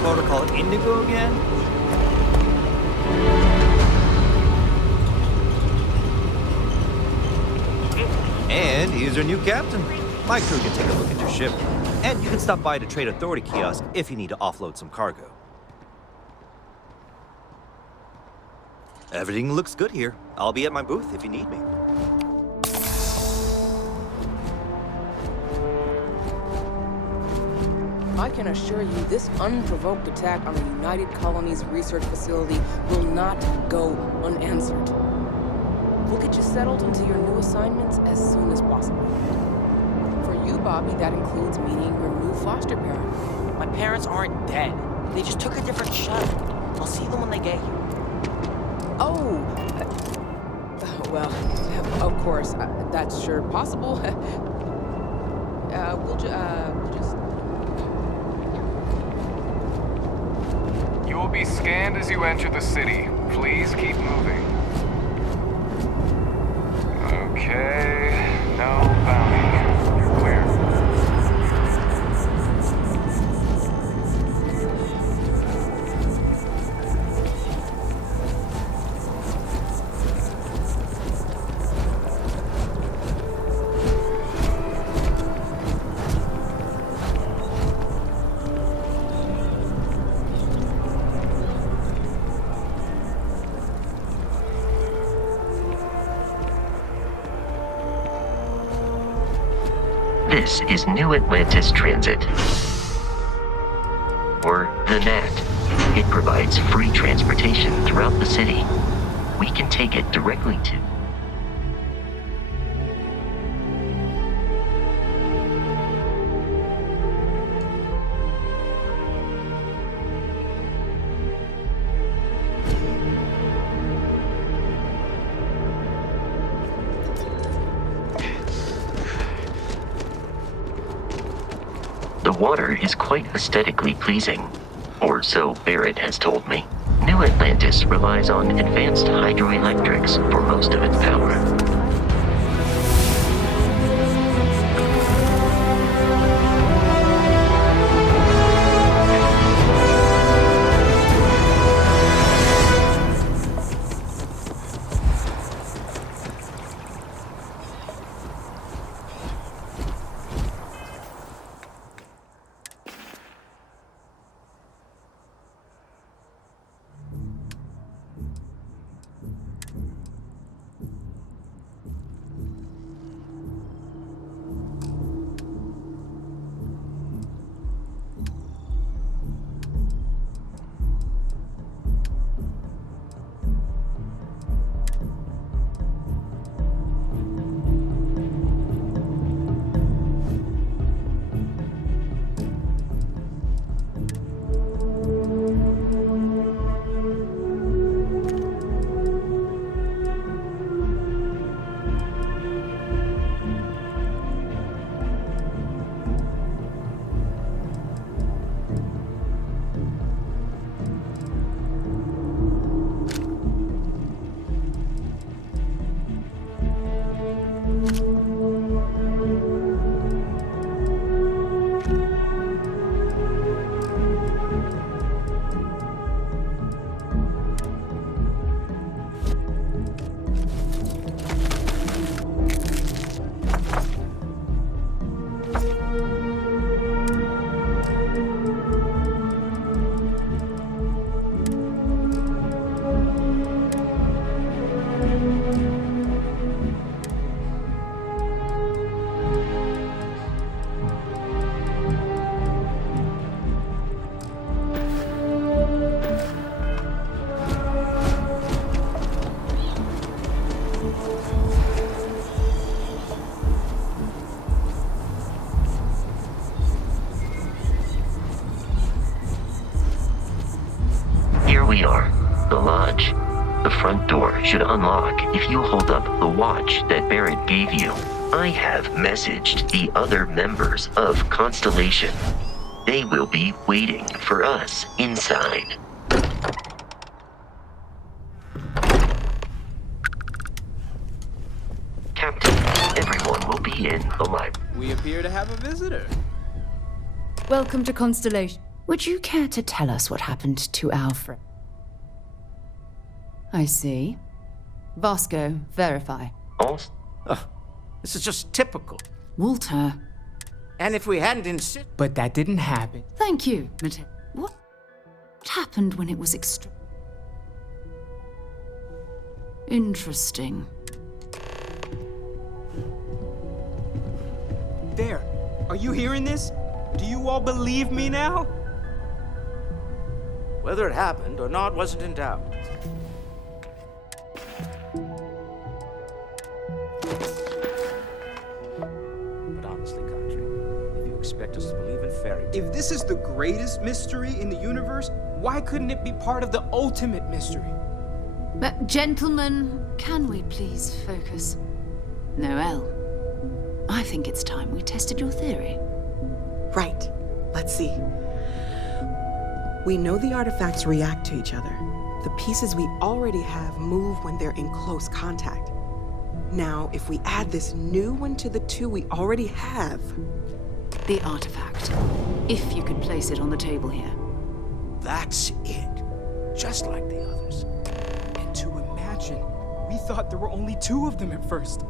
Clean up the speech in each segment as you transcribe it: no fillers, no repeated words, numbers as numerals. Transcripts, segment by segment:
Protocol Indigo again? And he's your new captain. My crew can take a look at your ship. And you can stop by the Trade Authority kiosk if you need to offload some cargo. Everything looks good here. I'll be at my booth if you need me. I can assure you this unprovoked attack on the United Colonies Research Facility will not go unanswered. We'll get you settled into your new assignments as soon as possible. For you, Bobby, that includes meeting your new foster parent. My parents aren't dead. They just took a different shuttle. I'll see them when they get here. Oh! Well, of course, that's sure possible. We'll just... You will be scanned as you enter the city. Please keep moving. Okay, no bounty. You're clear. This is New Atlantis Transit, or the NAT. It provides free transportation throughout the city. We can take it directly to... The water is quite aesthetically pleasing, or so Barrett has told me. New Atlantis relies on advanced hydroelectrics for most of its power. We are. The lodge. The front door should unlock if you hold up the watch that Barrett gave you. I have messaged the other members of Constellation. They will be waiting for us inside. Captain, everyone will be in the library. We appear to have a visitor. Welcome to Constellation. Would you care to tell us what happened to our friend? I see. Vasco, verify. Also, This is just typical. Walter. And if we hadn't insisted. But that didn't happen. Thank you, Mateo. What happened when it was Interesting. There. Are you hearing this? Do you all believe me now? Whether it happened or not wasn't in doubt. But honestly, Country, if you expect us to believe in fairy tales... If this is the greatest mystery in the universe, why couldn't it be part of the ultimate mystery? But, gentlemen, can we please focus? Noel, I think it's time we tested your theory. Right. Let's see. We know the artifacts react to each other. The pieces we already have move when they're in close contact. Now, if we add this new one to the two we already have... The artifact. If you could place it on the table here. That's it. Just like the others. And to imagine, we thought there were only 2 of them at first.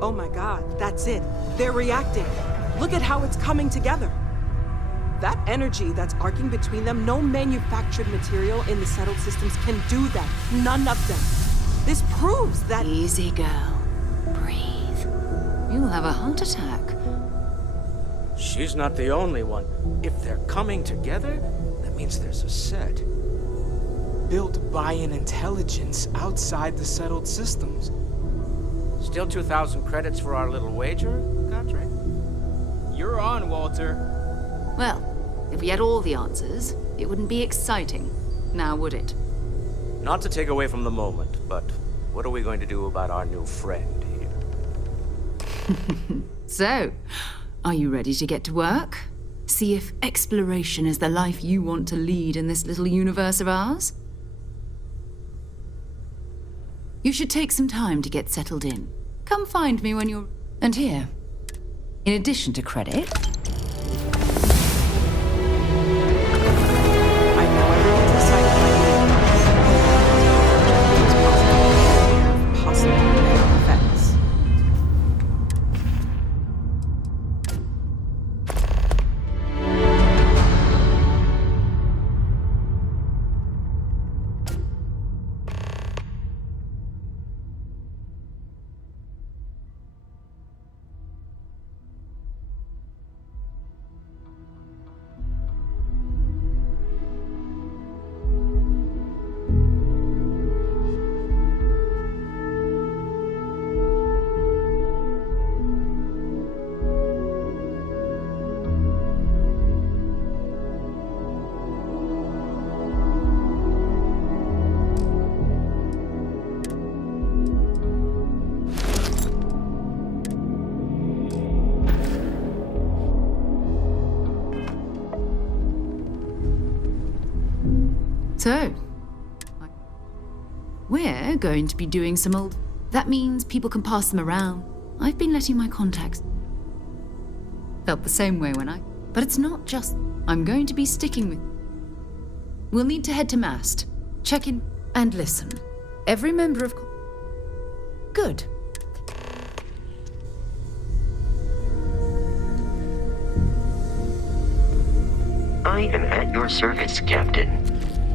Oh my god, that's it. They're reacting. Look at how it's coming together. That energy that's arcing between them, no manufactured material in the settled systems can do that. None of them. This proves that... Easy, girl. Breathe. You'll have a heart attack. She's not the only one. If they're coming together, that means there's a set. Built by an intelligence outside the settled systems. Still 2,000 credits for our little wager, Country? You're on, Walter. Well, if we had all the answers, it wouldn't be exciting, now would it? Not to take away from the moment, but what are we going to do about our new friend here? So, are you ready to get to work? See if exploration is the life you want to lead in this little universe of ours? You should take some time to get settled in. Come find me when you're... And here, in addition to credit... I know everyone's excited by the possible effects. So, we're going to be doing some old... That means people can pass them around. I've been letting my contacts... Felt the same way when I... But it's not just... I'm going to be sticking with... We'll need to head to Mast, check in, and listen. Every member of... Good. I am at your service, Captain.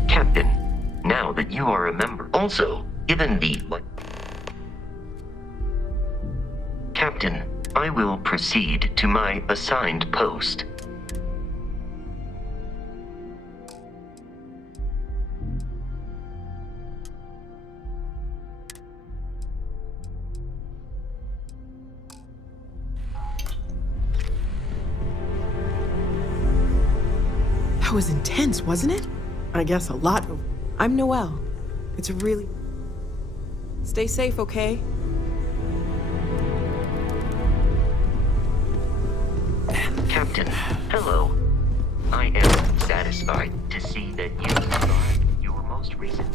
Captain, now that you are a member, also, given the... Captain, I will proceed to my assigned post. That was intense, wasn't it? I guess a lot of... I'm Noel. It's really... Stay safe, okay? Captain, hello. I am satisfied to see that you survived your most recent...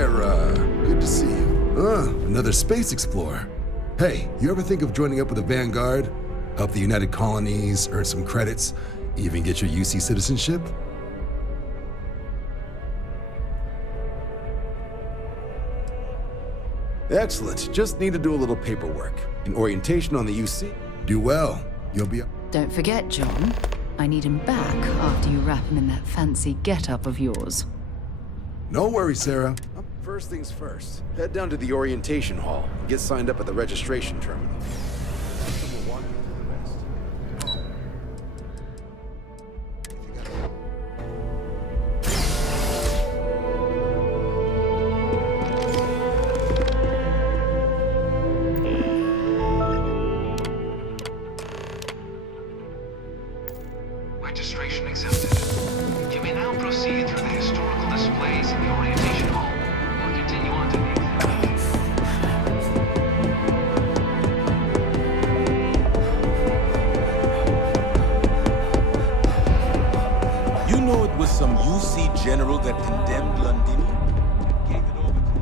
Sarah. Good to see you. Another space explorer. Hey, you ever think of joining up with the Vanguard? Help the United Colonies, earn some credits, even get your UC citizenship? Excellent. Just need to do a little paperwork. An orientation on the UC. Do well. You'll be... Don't forget, John. I need him back after you wrap him in that fancy get-up of yours. No worries, Sarah. First things first. Head down to the orientation hall and get signed up at the registration terminal. We'll walk you through the rest. Registration accepted. You may now proceed through the historical displays in the orientation hall, or continue on to the exam. You know it was some UC general that condemned Londini? Gave it over to you.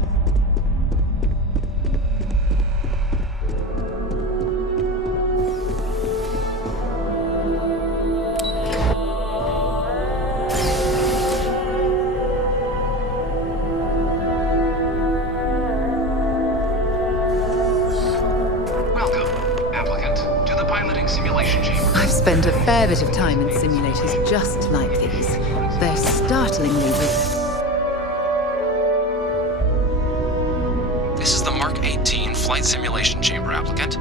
Welcome, applicant, to the piloting simulation chamber. I've spent a fair bit of time in simulators just like these. They're startlingly real. This is the Mark 18 flight simulation chamber, applicant.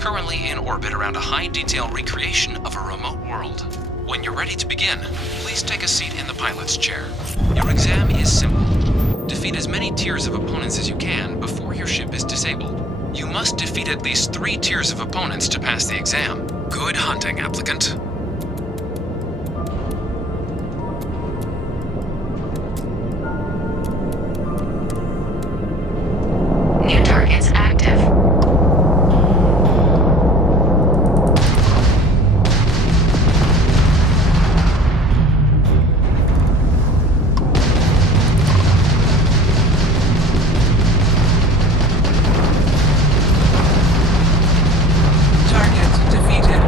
Currently in orbit around a high-detail recreation of a remote world. When you're ready to begin, please take a seat in the pilot's chair. Your exam is simple. Defeat as many tiers of opponents as you can before your ship is disabled. You must defeat at least 3 tiers of opponents to pass the exam. Good hunting, applicant. New targets active. Target defeated.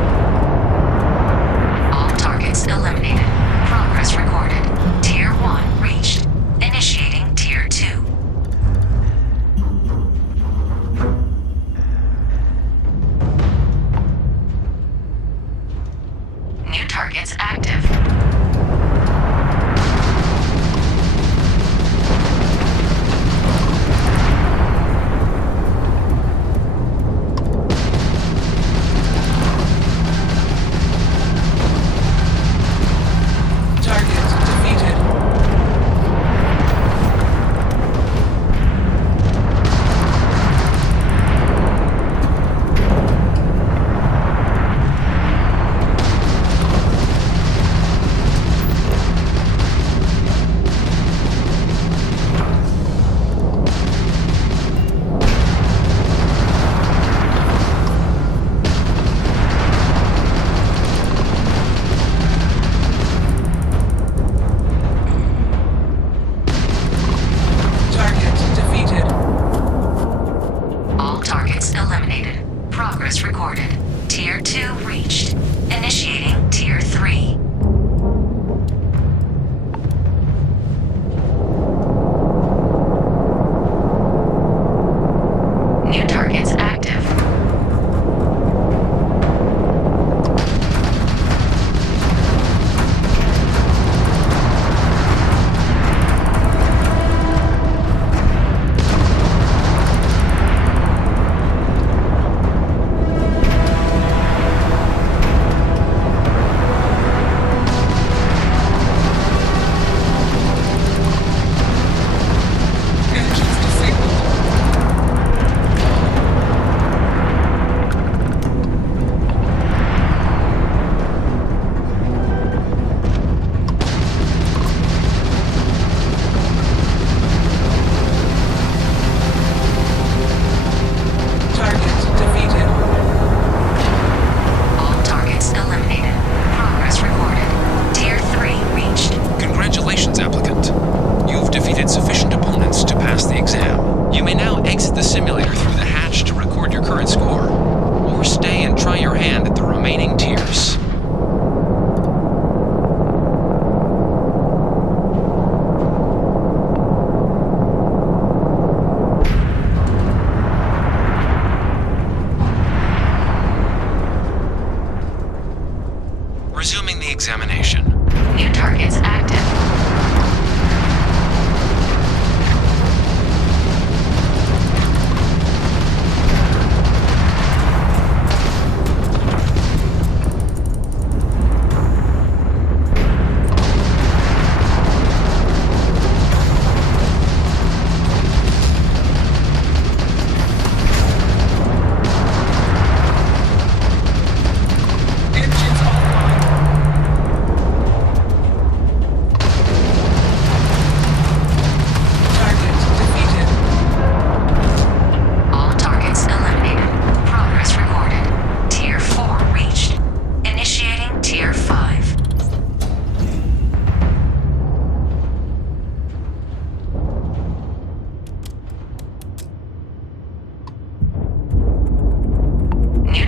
exit the simulator through the hatch to record your current score, or stay and try your hand at the remaining tiers. Resuming the examination. New targets active.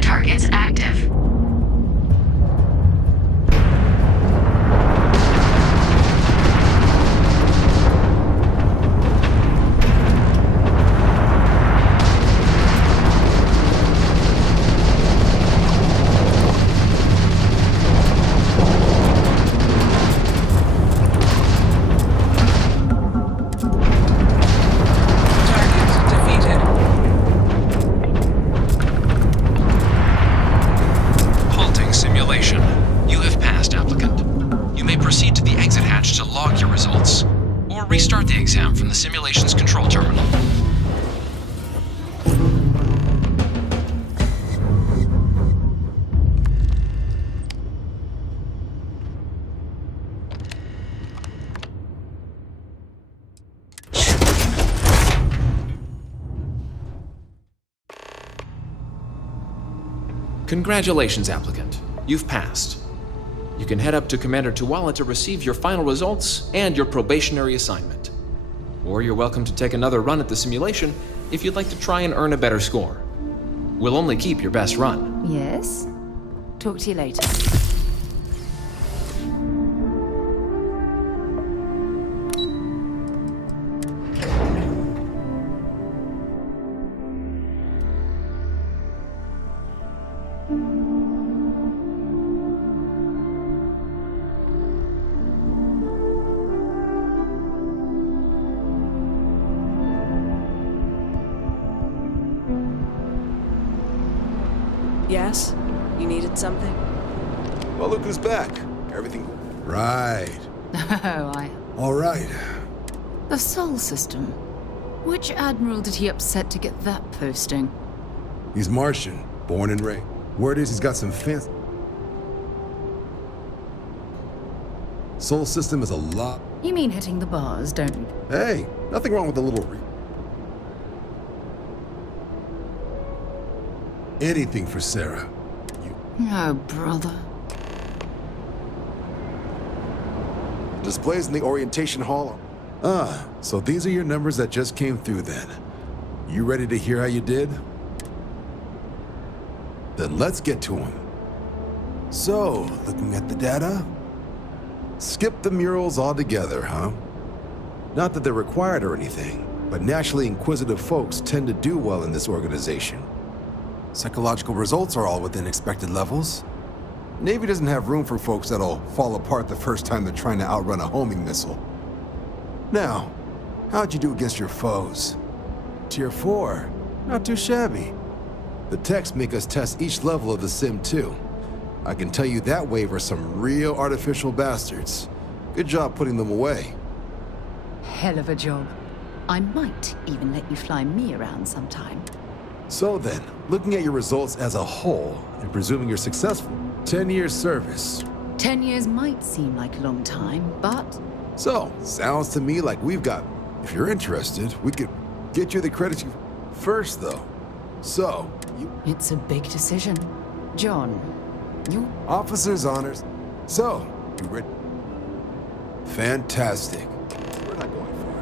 Targets active. Restart the exam from the simulation's control terminal. Congratulations, applicant. You've passed. You can head up to Commander Tuala to receive your final results and your probationary assignment. Or you're welcome to take another run at the simulation if you'd like to try and earn a better score. We'll only keep your best run. Yes? Talk to you later. Yes? You needed something? Well, look who's back. Everything... Right. Oh, All right. The Sol system. Which admiral did he upset to get that posting? He's Martian, born and raised. Word is he's got some fancy... Sol system is a lot... You mean hitting the bars, don't you? Hey, nothing wrong with a little... Anything for Sarah. Oh, brother. Displays in the orientation hall. Ah, so these are your numbers that just came through then. You ready to hear how you did? Then let's get to them. So, looking at the data? Skip the murals altogether, huh? Not that they're required or anything, but naturally inquisitive folks tend to do well in this organization. Psychological results are all within expected levels. Navy doesn't have room for folks that'll fall apart the first time they're trying to outrun a homing missile. Now, how'd you do against your foes? Tier 4, not too shabby. The techs make us test each level of the sim too. I can tell you that wave are some real artificial bastards. Good job putting them away. Hell of a job. I might even let you fly me around sometime. So then, looking at your results as a whole, and presuming you're successful, 10 years service. 10 years might seem like a long time, but... So, sounds to me like we've got... If you're interested, we could get you the credits you... First, though. So, you... It's a big decision. John, you... Officer's honors. So, you ready? Fantastic. We're not going far.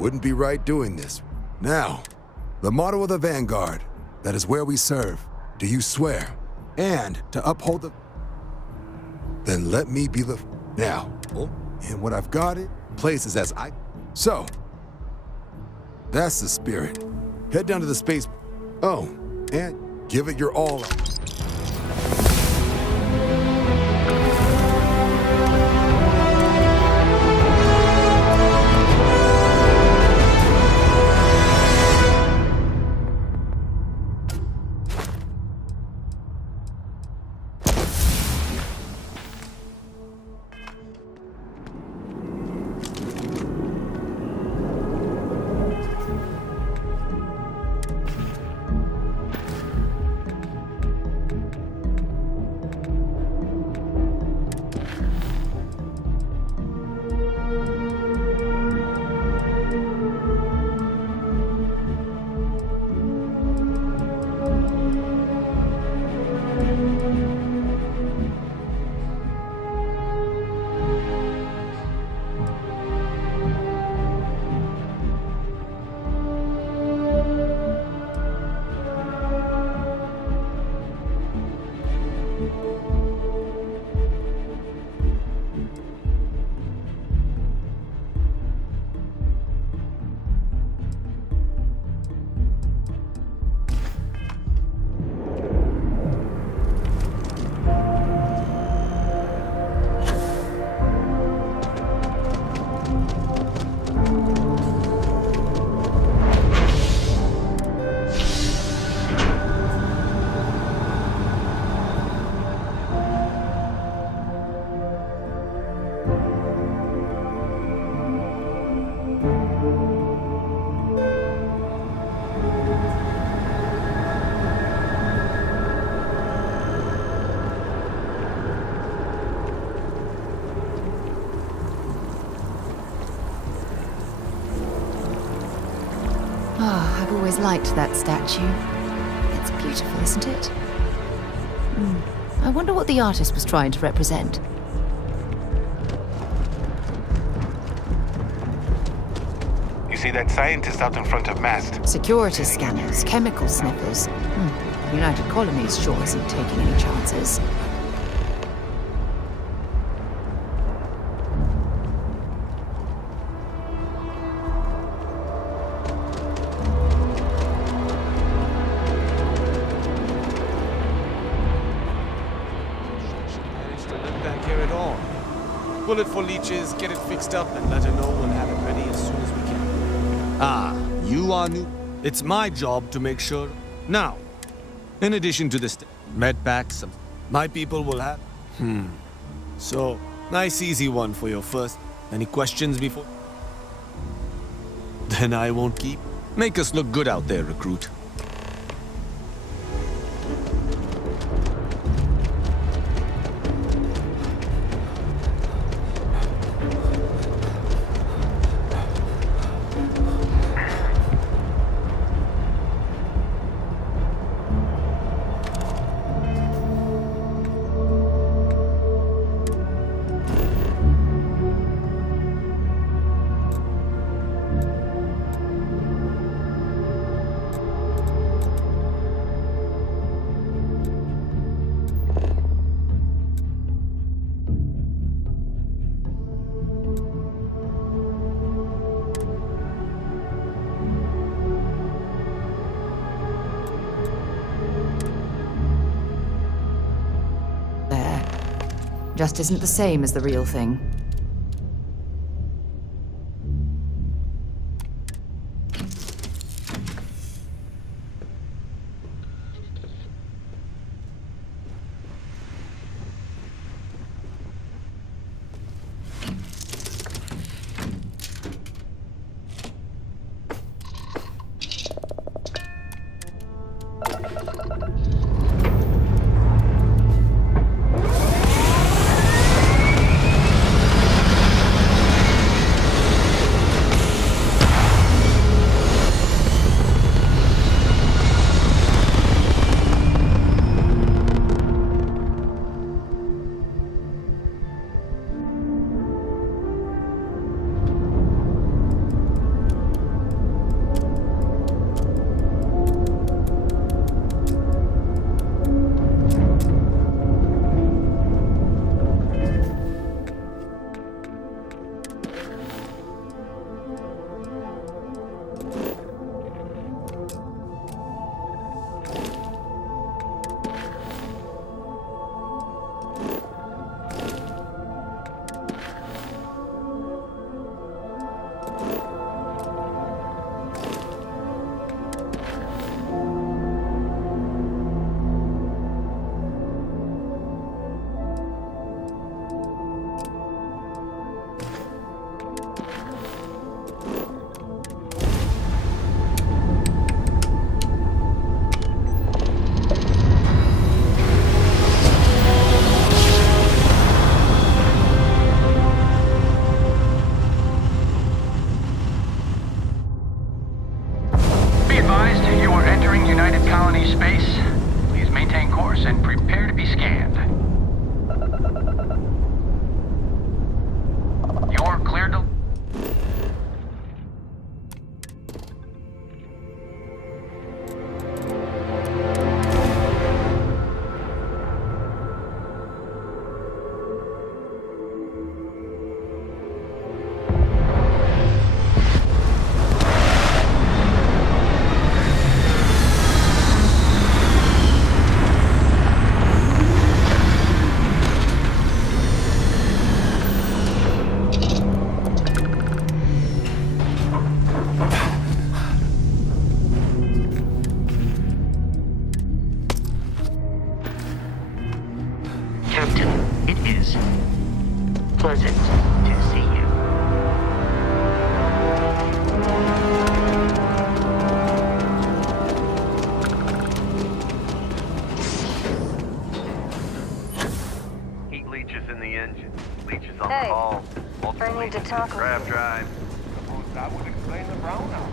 wouldn't be right doing this. Now, the motto of the Vanguard, that is where we serve. Do you swear? And to uphold the... Then let me be the... Now, and what I've got it, places as I... So, that's the spirit. Head down to the space... Oh, and give it your all. I've always liked that statue. It's beautiful, isn't it? I wonder what the artist was trying to represent. You see that scientist out in front of mast? Security scanners, chemical sniffers. United Colonies sure isn't taking any chances. Pull it for leeches, get it fixed up, and let her know we'll have it ready as soon as we can. Ah, you are new. It's my job to make sure. Now, in addition to this med packs, my people will have... So, nice easy one for your first. Any questions before? Then I won't keep. Make us look good out there, recruit. Just isn't the same as the real thing. to see you. Heat leeches in the engine. Leeches on Hey, call. I need to talk with Grab you. drive. Suppose that would explain the brownout.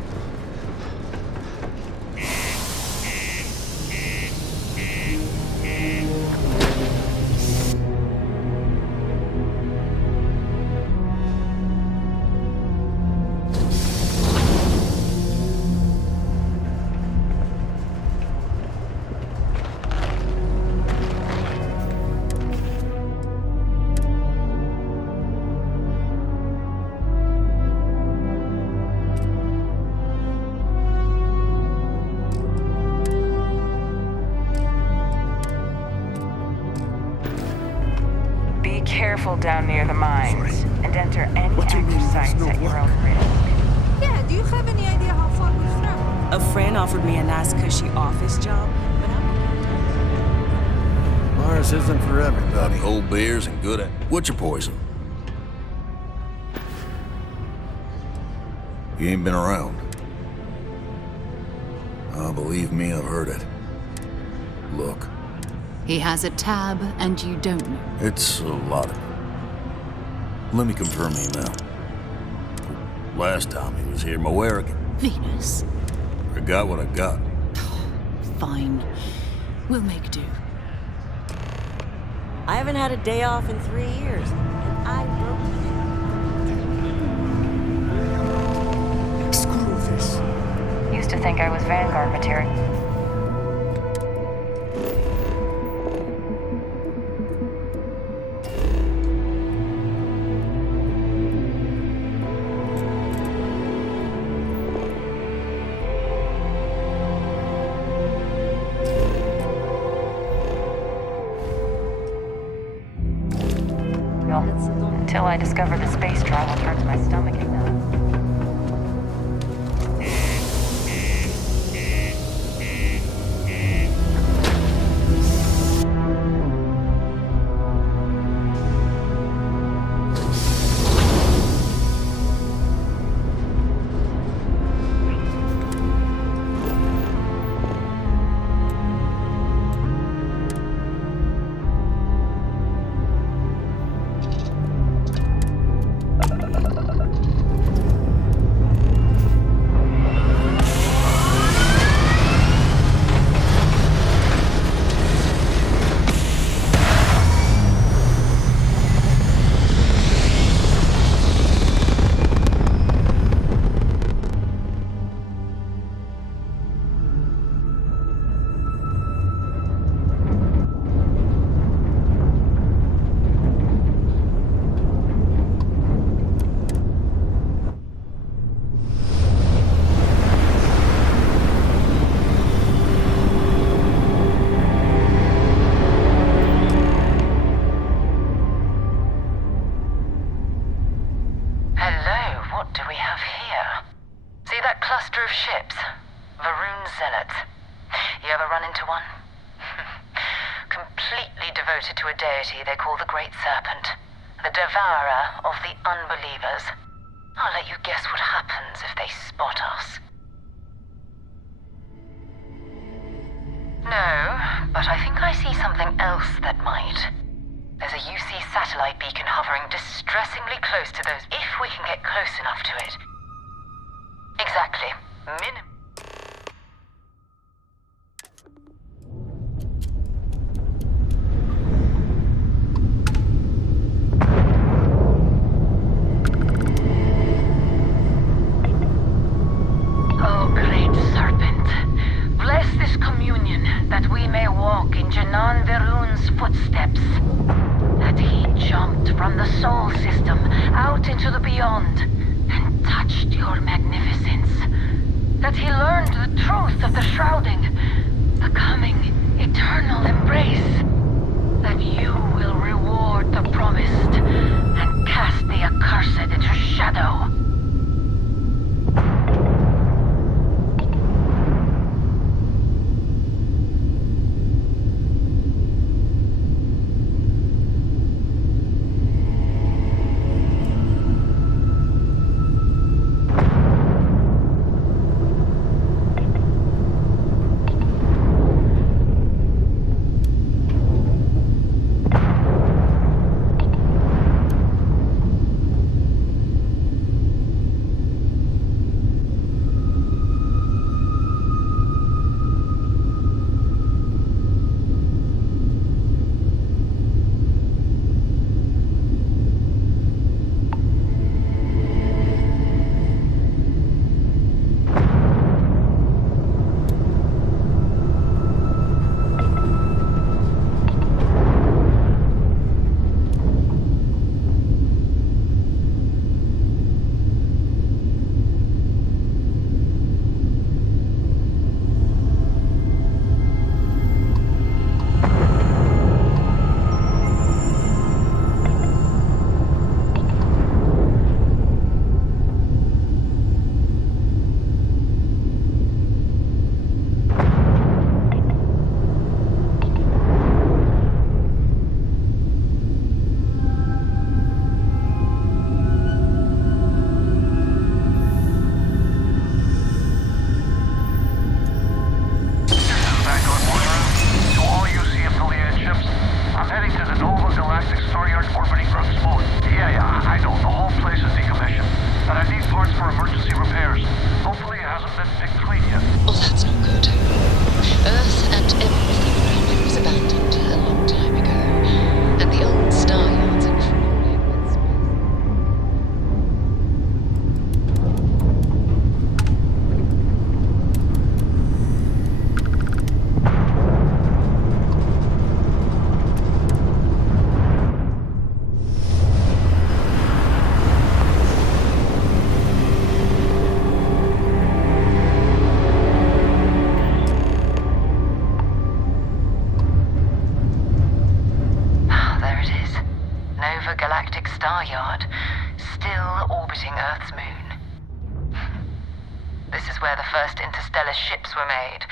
Be careful down near the mines, and enter any active sites at your own risk. Yeah, do you have any idea how far we're from? A friend offered me a nice cushy office job, but Mars isn't for everybody. Cold beers and good at... What's your poison? You ain't been around. Oh, believe me, I've heard it. Look, He has a tab, and you don't know. it's a lot of... Let me confirm the amount. Last time he was here, Moeric. Venus. I got what I got. Fine. We'll make do. I haven't had a day off in 3 years, and I broke it. Screw this. Used to think I was Vanguard material. Until I discovered the space travel turns my stomach enough. Devoted to a deity they call the Great Serpent, the devourer of the unbelievers. I'll let you guess what happens if they spot us. No, but I think I see something else that might. There's a UC satellite beacon hovering distressingly close to those, if we can get close enough to it. Exactly. Oh, great serpent, bless this communion that we may walk in Janan Verun's footsteps. That he jumped from the soul system out into the beyond and touched your magnificence. That he learned the truth of the shrouding, the coming eternal embrace. That you will reward the promised and cast the accursed into shadow. orbiting Earth's moon. This is where the first interstellar ships were made.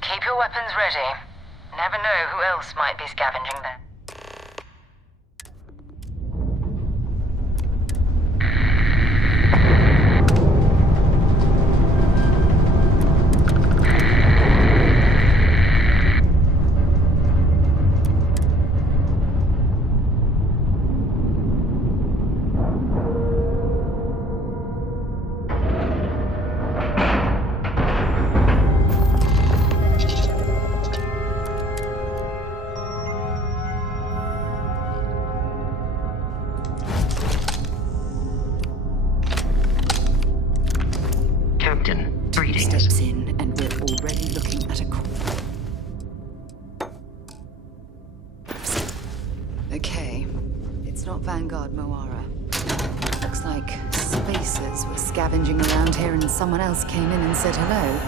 Keep your weapons ready. Never know who else might be scavenging them. Captain, greetings. Steps in, and we're already looking at a Okay, it's not Vanguard Moara. Looks like spacers were scavenging around here and someone else came in and said hello.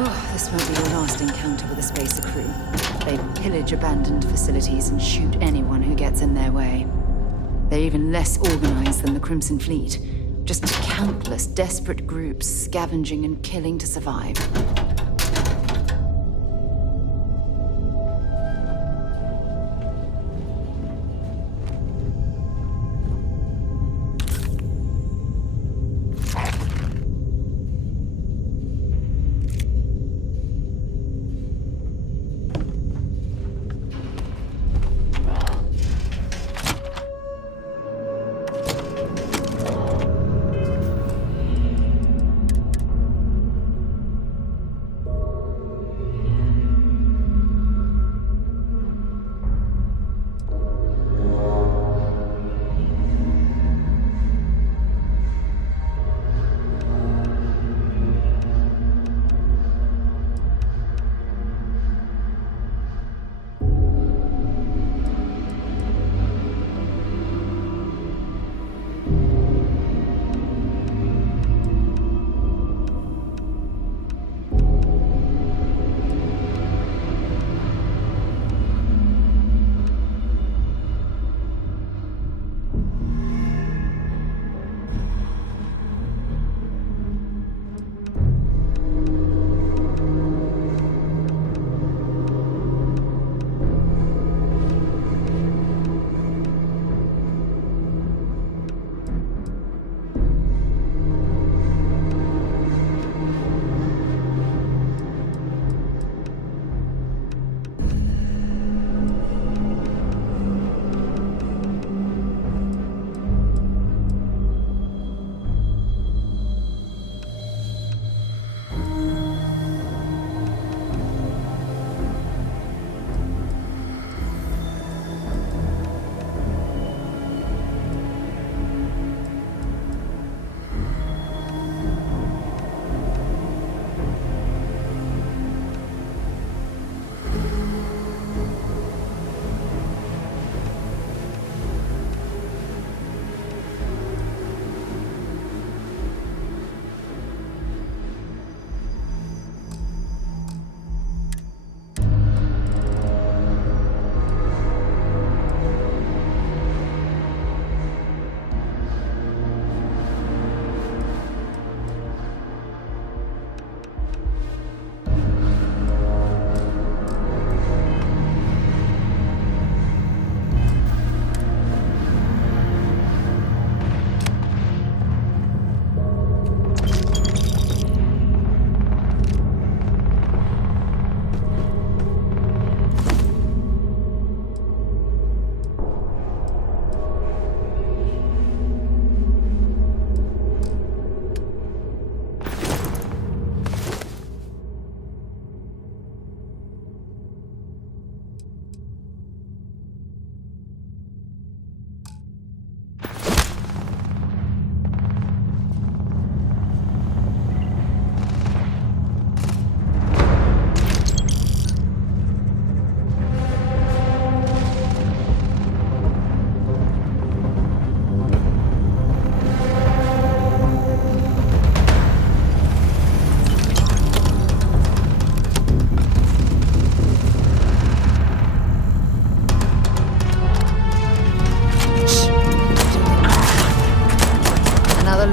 Oh, this won't be your last encounter with a spacer crew. They pillage abandoned facilities and shoot anyone who gets in their way. They're even less organized than the Crimson Fleet. Just countless desperate groups scavenging and killing to survive.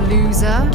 loser.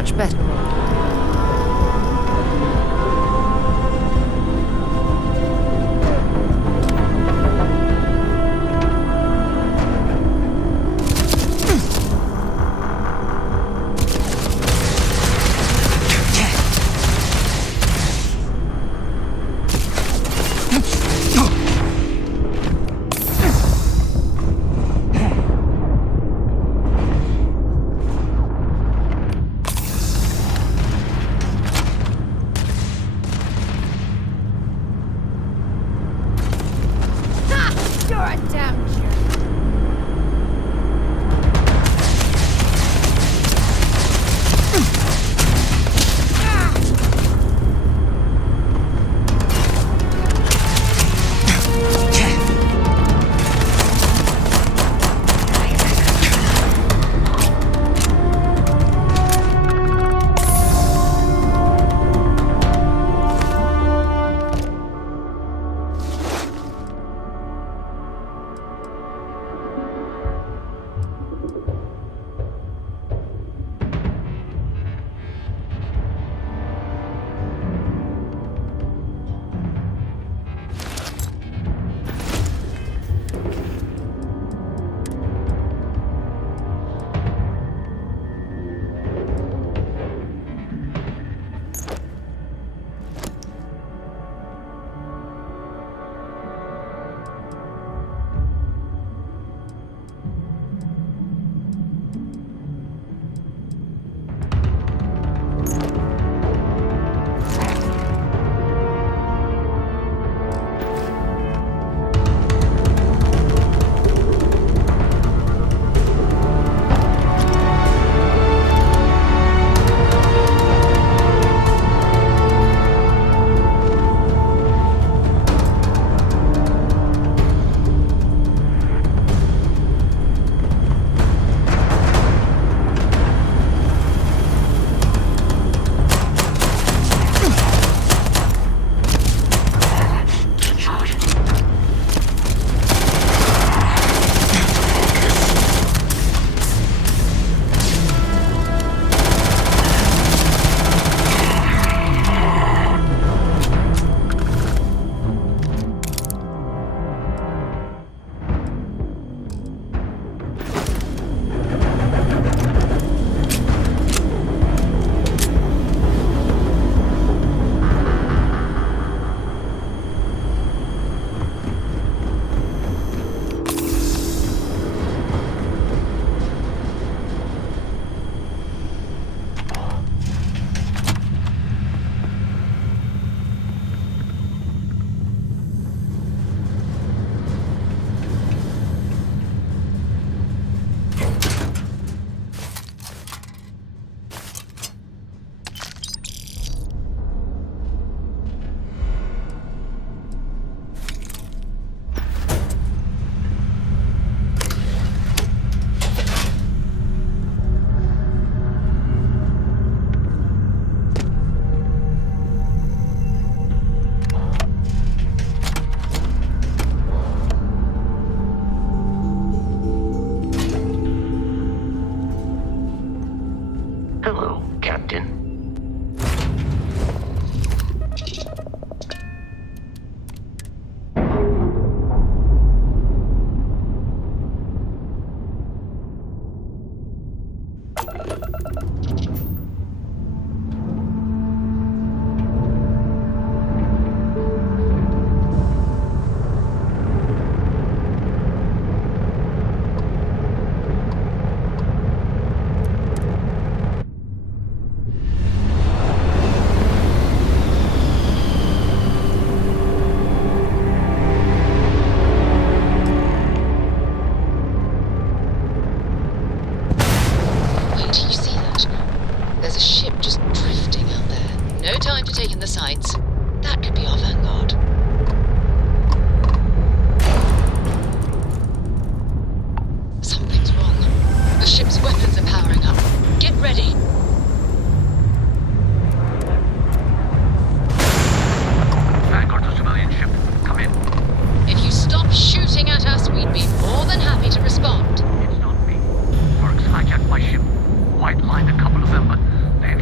much better off. You're a damn jerk. sights. That could be our vanguard. Something's wrong. The ship's weapons are powering up. Get ready. Vanguard to civilian ship. Come in. If you stop shooting at us, we'd be more than happy to respond. It's not me. Mercs hijacked my ship. White-lined a couple of them, but they've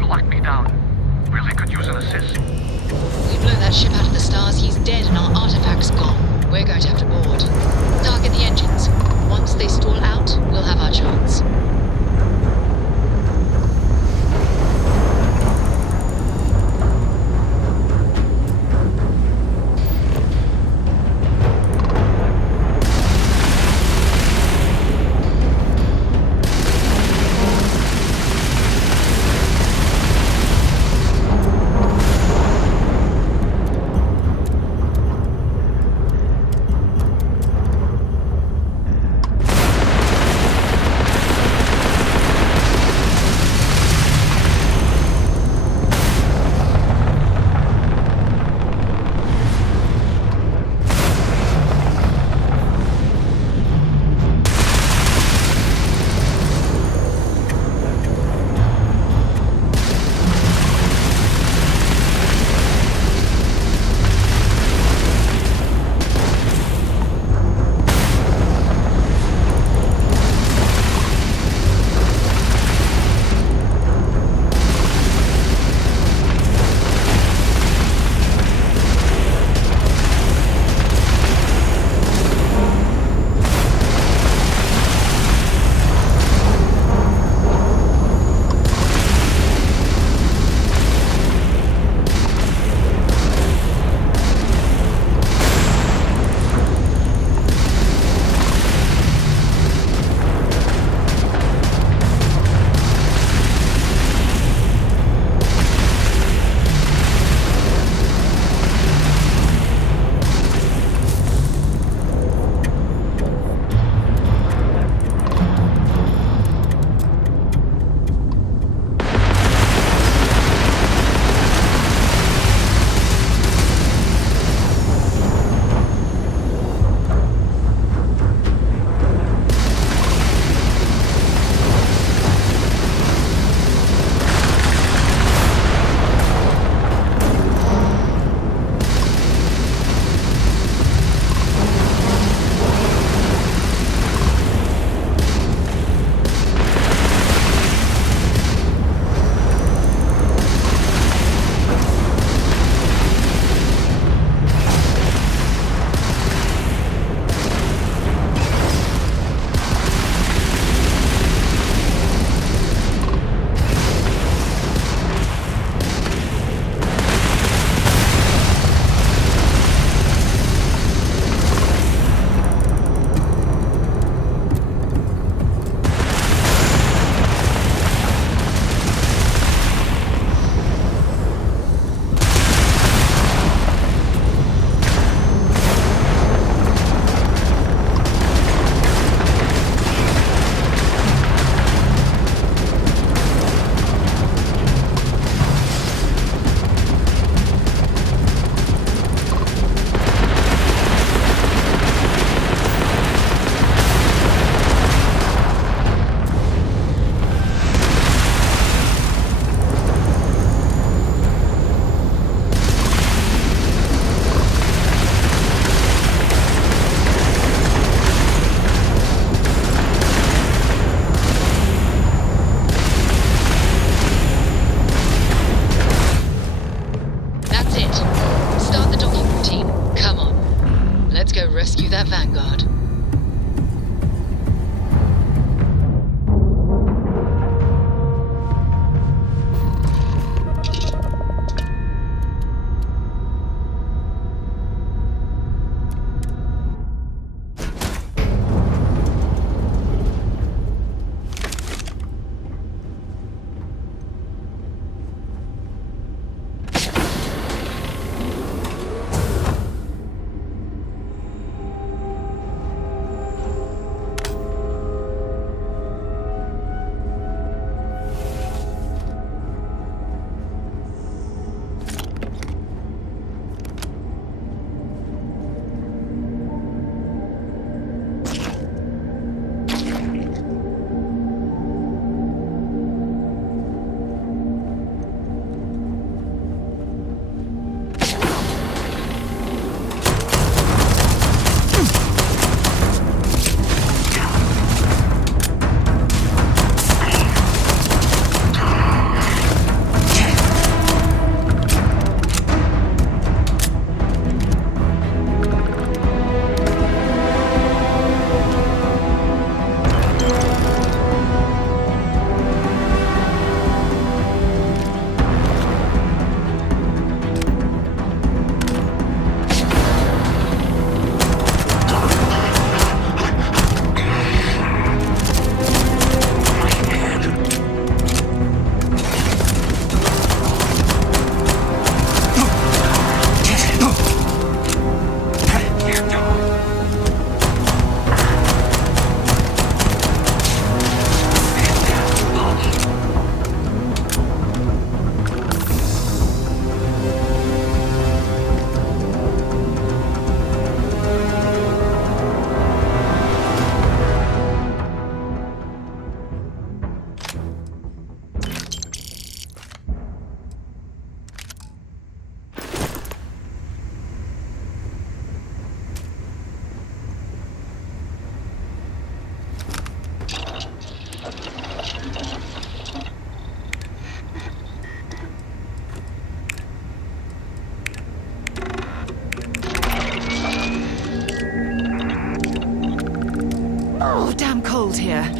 cold here.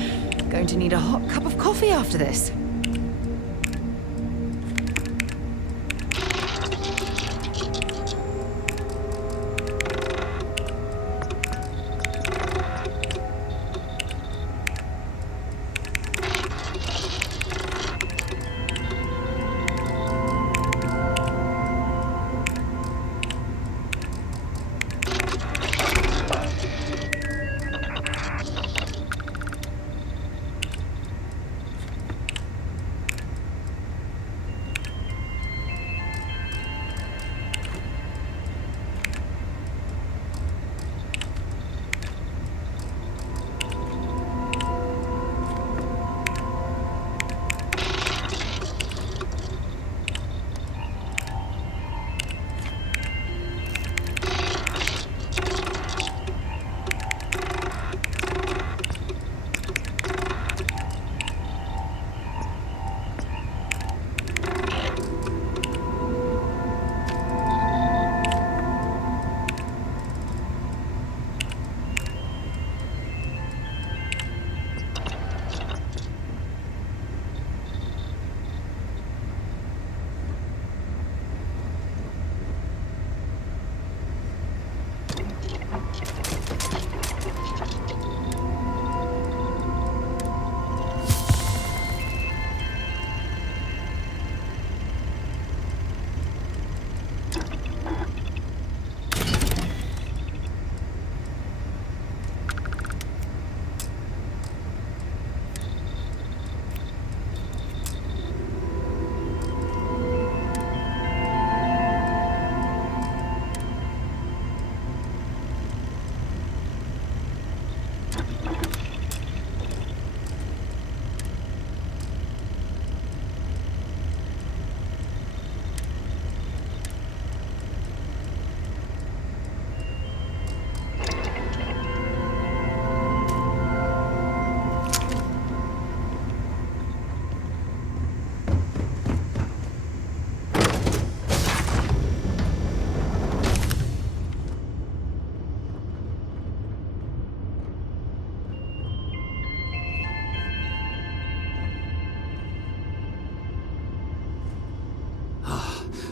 Going to need a hot cup of coffee after this.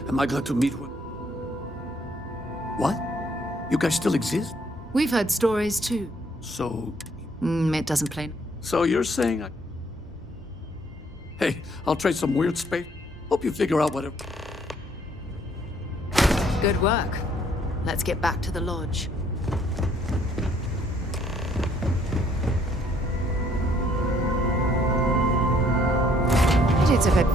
Am I glad to meet with... What? You guys still exist? We've heard stories too. So... It doesn't play. So you're saying I... Hey, I'll trade some weird space. Hope you figure out whatever... Good work. Let's get back to the lodge. It's a bit...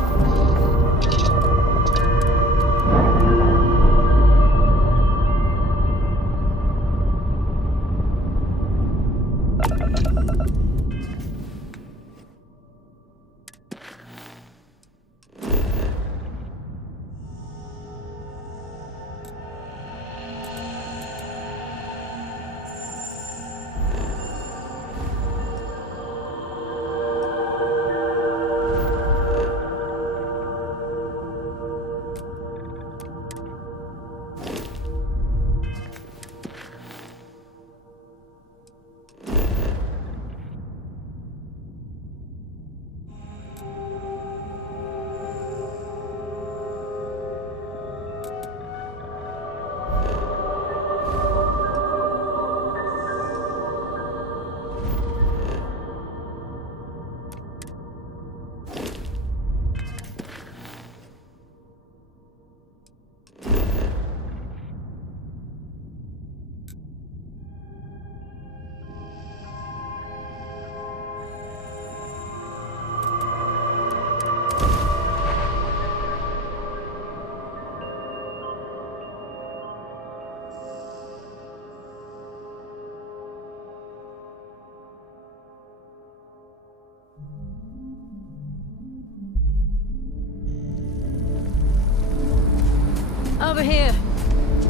Over here.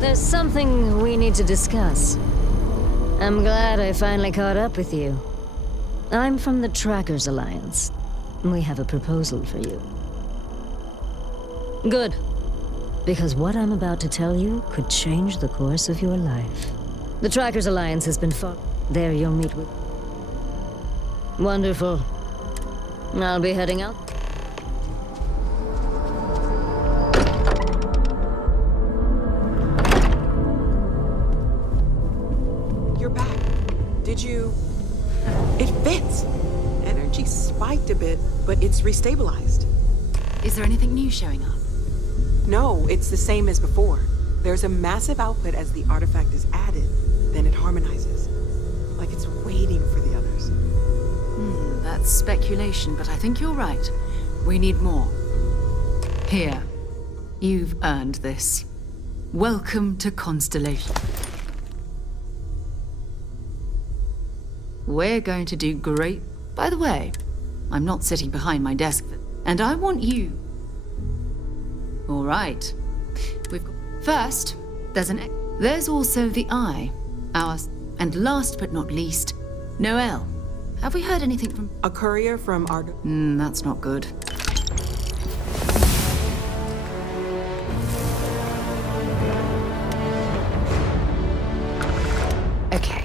There's something we need to discuss. I'm glad I finally caught up with you. I'm from the Trackers Alliance. We have a proposal for you. Good. Because what I'm about to tell you could change the course of your life. The Trackers Alliance has been fought. There you'll meet with... Wonderful. I'll be heading out. You're back. Did you... It fits. Energy spiked a bit, but it's restabilized. Is there anything new showing up? No, it's the same as before. There's a massive output as the artifact is added, then it harmonizes. Like it's waiting for the others. That's speculation, but I think you're right. We need more. Here. You've earned this. Welcome to Constellation. We're going to do great. By the way, I'm not sitting behind my desk, and I want you. All right. We've got... First, there's also the Eye. Ours. And last but not least, Noel. Have we heard anything from... A courier from our... that's not good. Okay.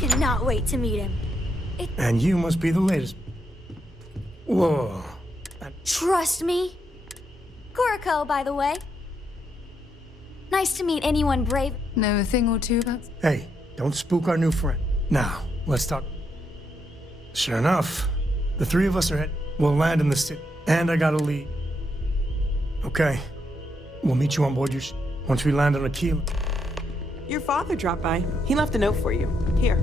Cannot wait to meet him. And you must be the latest. Whoa. Trust me. Koriko, by the way. Nice to meet anyone brave. Know a thing or two about... Hey, don't spook our new friend. Now, let's talk. Sure enough, the three of us are we'll land in the city. And I gotta leave. Okay. We'll meet you on board your ship once we land on Aquila. Your father dropped by. He left a note for you. Here.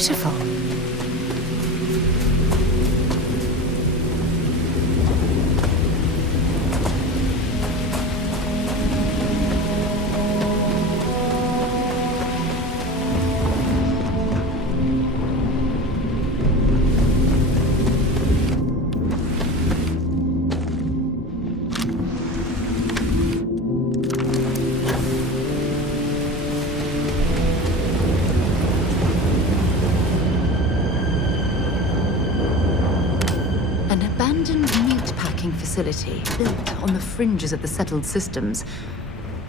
beautiful. An abandoned meat-packing facility built on the fringes of the settled systems.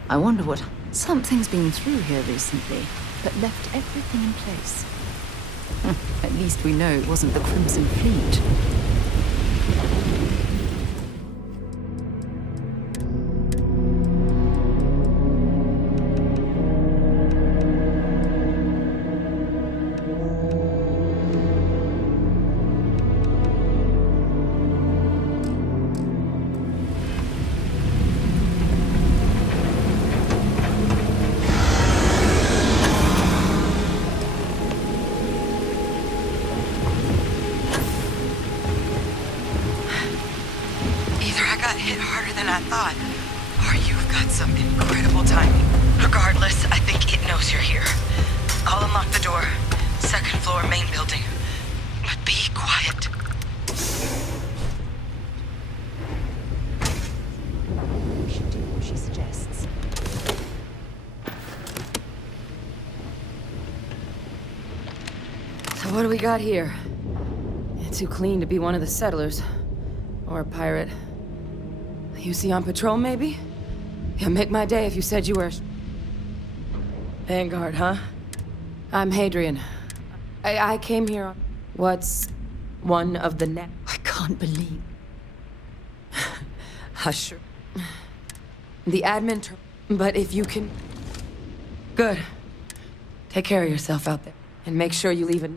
I wonder what... Something's been through here recently that left everything in place. At least we know it wasn't the Crimson Fleet. Either I got hit harder than I thought, or you've got some incredible timing. Regardless, I think it knows you're here. I'll unlock the door. Second floor, main building. But be quiet. We should do what she suggests. So what do we got here? You're too clean to be one of the settlers. Or a pirate. You see on patrol, maybe? Yeah, make my day if you said you were... Vanguard, huh? I'm Hadrian. I came here on... What's one of the net? I can't believe... Hush. The admin but if you can... Good. Take care of yourself out there. And make sure you leave a...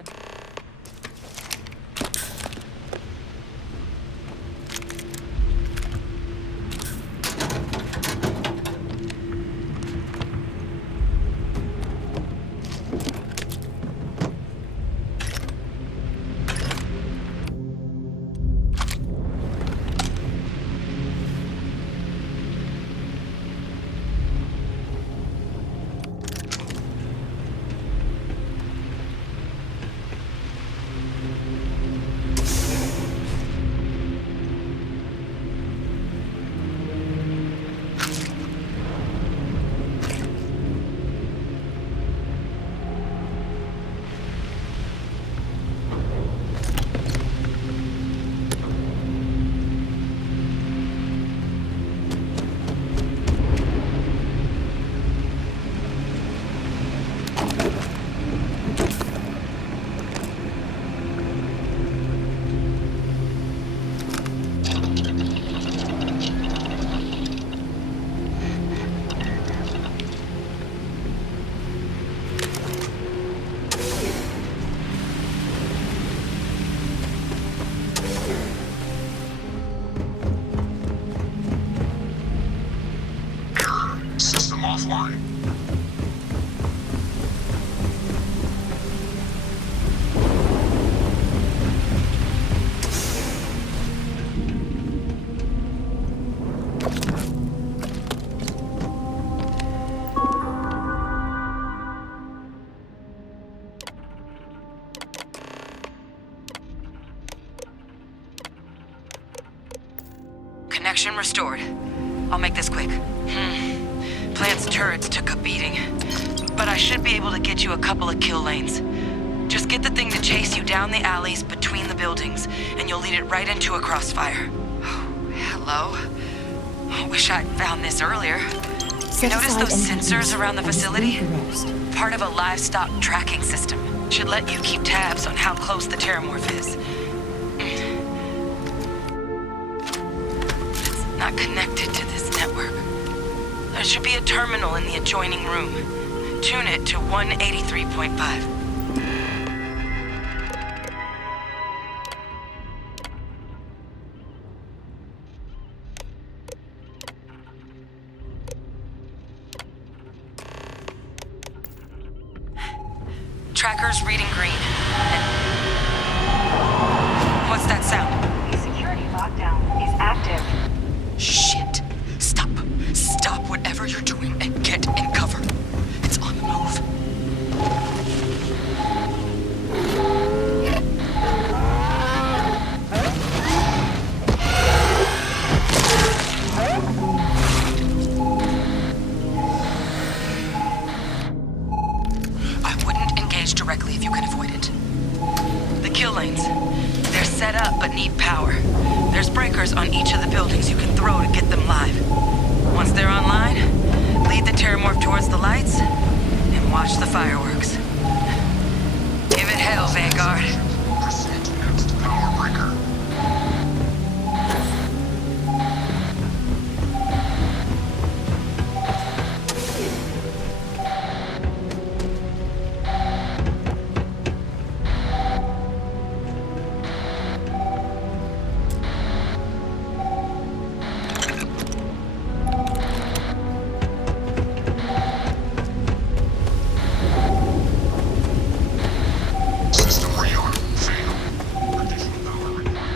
System offline. Connection restored. I'll make this quick. Plant's turrets took a beating, but I should be able to get you a couple of kill lanes. Just get the thing to chase you down the alleys between the buildings, and you'll lead it right into a crossfire. Oh, hello? Wish I'd found this earlier. You notice those sensors around the facility? Part of a livestock tracking system. Should let you keep tabs on how close the terramorph is. It's not connected to this network. There should be a terminal in the adjoining room. Tune it to 183.5. Tracker's reading green. What's that sound? The security lockdown is active. Shit. Stop. Stop whatever you're doing and get in cover. It's on the move. I wouldn't engage directly if you can avoid it. The kill lanes. They're set up but need power. There's breakers on each of the buildings you can throw to get them live. Once they're online, lead the Terramorph towards the lights and watch the fireworks. Give it hell, Vanguard. Proceed to next power breaker. System rearm. Fail. Additional power required.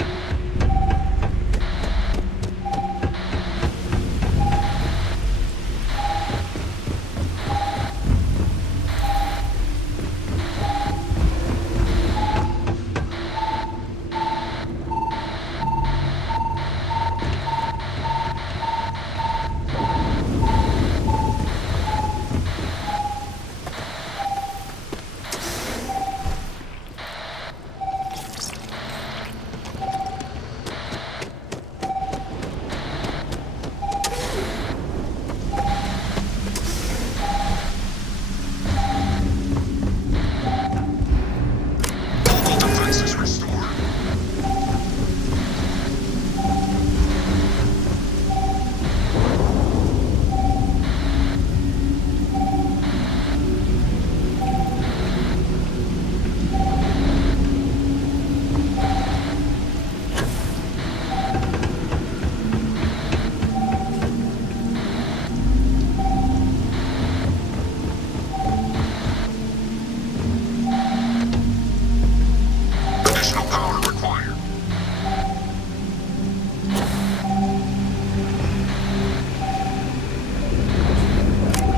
Mobile defenses restored. Additional power required.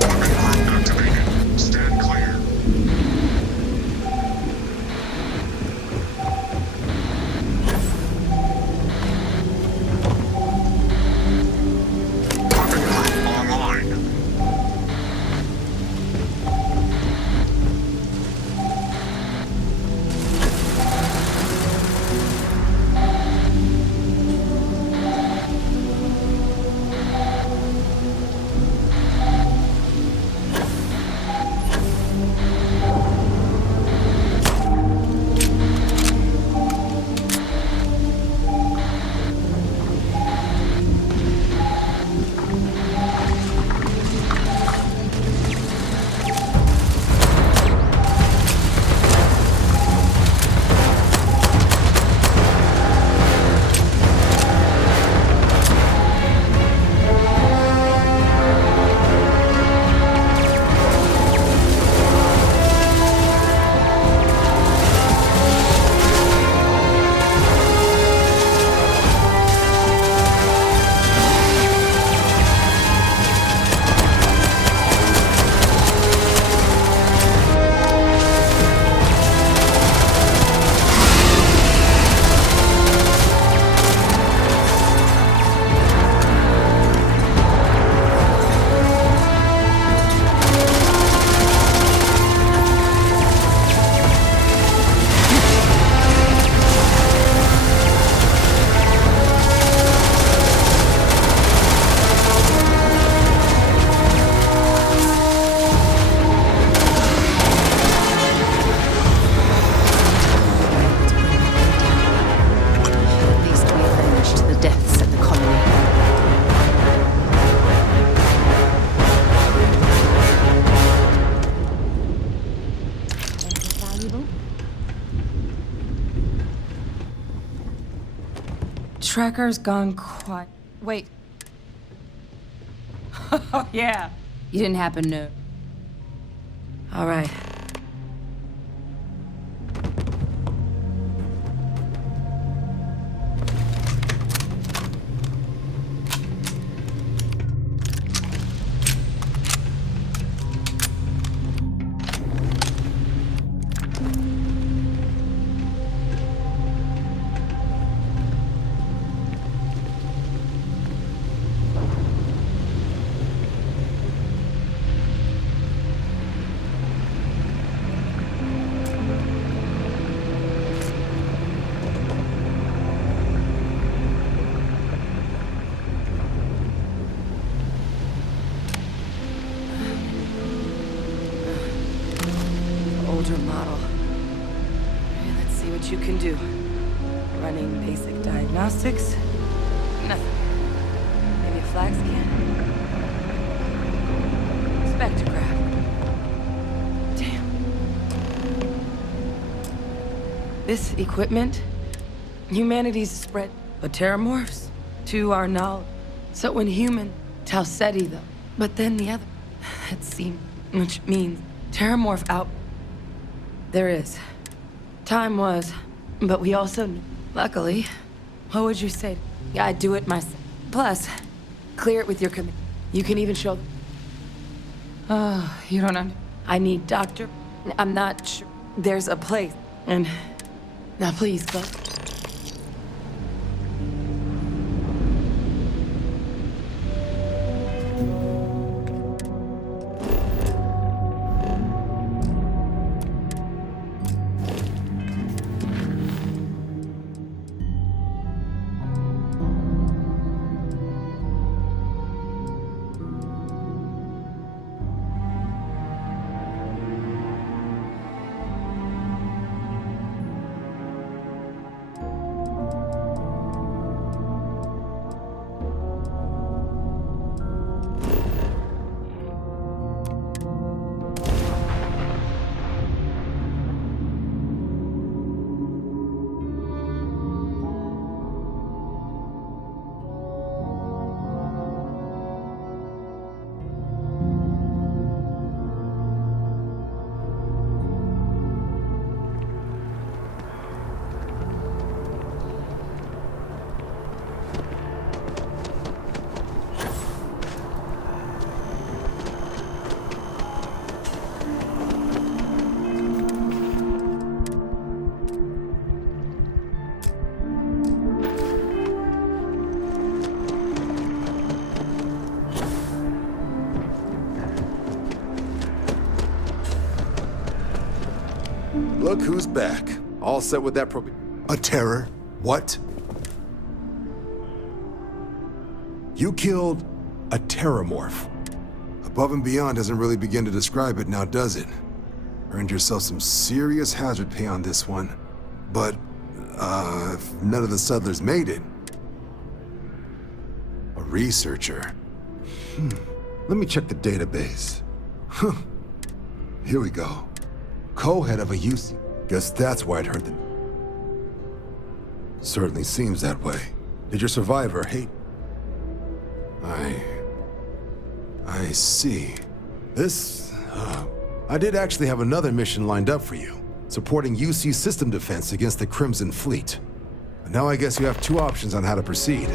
Weapon group activated. Stand clear. Weapon group online. At least we avenged the deaths at the colony. Valuable? Tracker's gone quiet. Wait. Oh, yeah. You didn't happen to. All right. you can do. Running basic diagnostics. Nothing. Maybe a flag scan. Spectrograph. Damn. This equipment, humanity's spread, but terramorphs, to our knowledge. So when human, Talseti though. But then the other, it seemed, which means terramorph out. There is. Time was, but we also knew. Luckily, what would you say? I'd do it myself. Plus, clear it with your command. You can even show them. Oh, you don't know. I need doctor. I'm not sure. There's a place. And now please go. Look who's back. All set with that A terror? What? You killed a terramorph. Above and beyond doesn't really begin to describe it now, does it? Earned yourself some serious hazard pay on this one. But, if none of the settlers made it. A researcher. Let me check the database. Huh. Here we go. Co-head of a UC. Guess that's why I'd heard the... Certainly seems that way. Did your survivor hate... I see. This... I did actually have another mission lined up for you. Supporting UC system defense against the Crimson Fleet. But now I guess you have two options on how to proceed.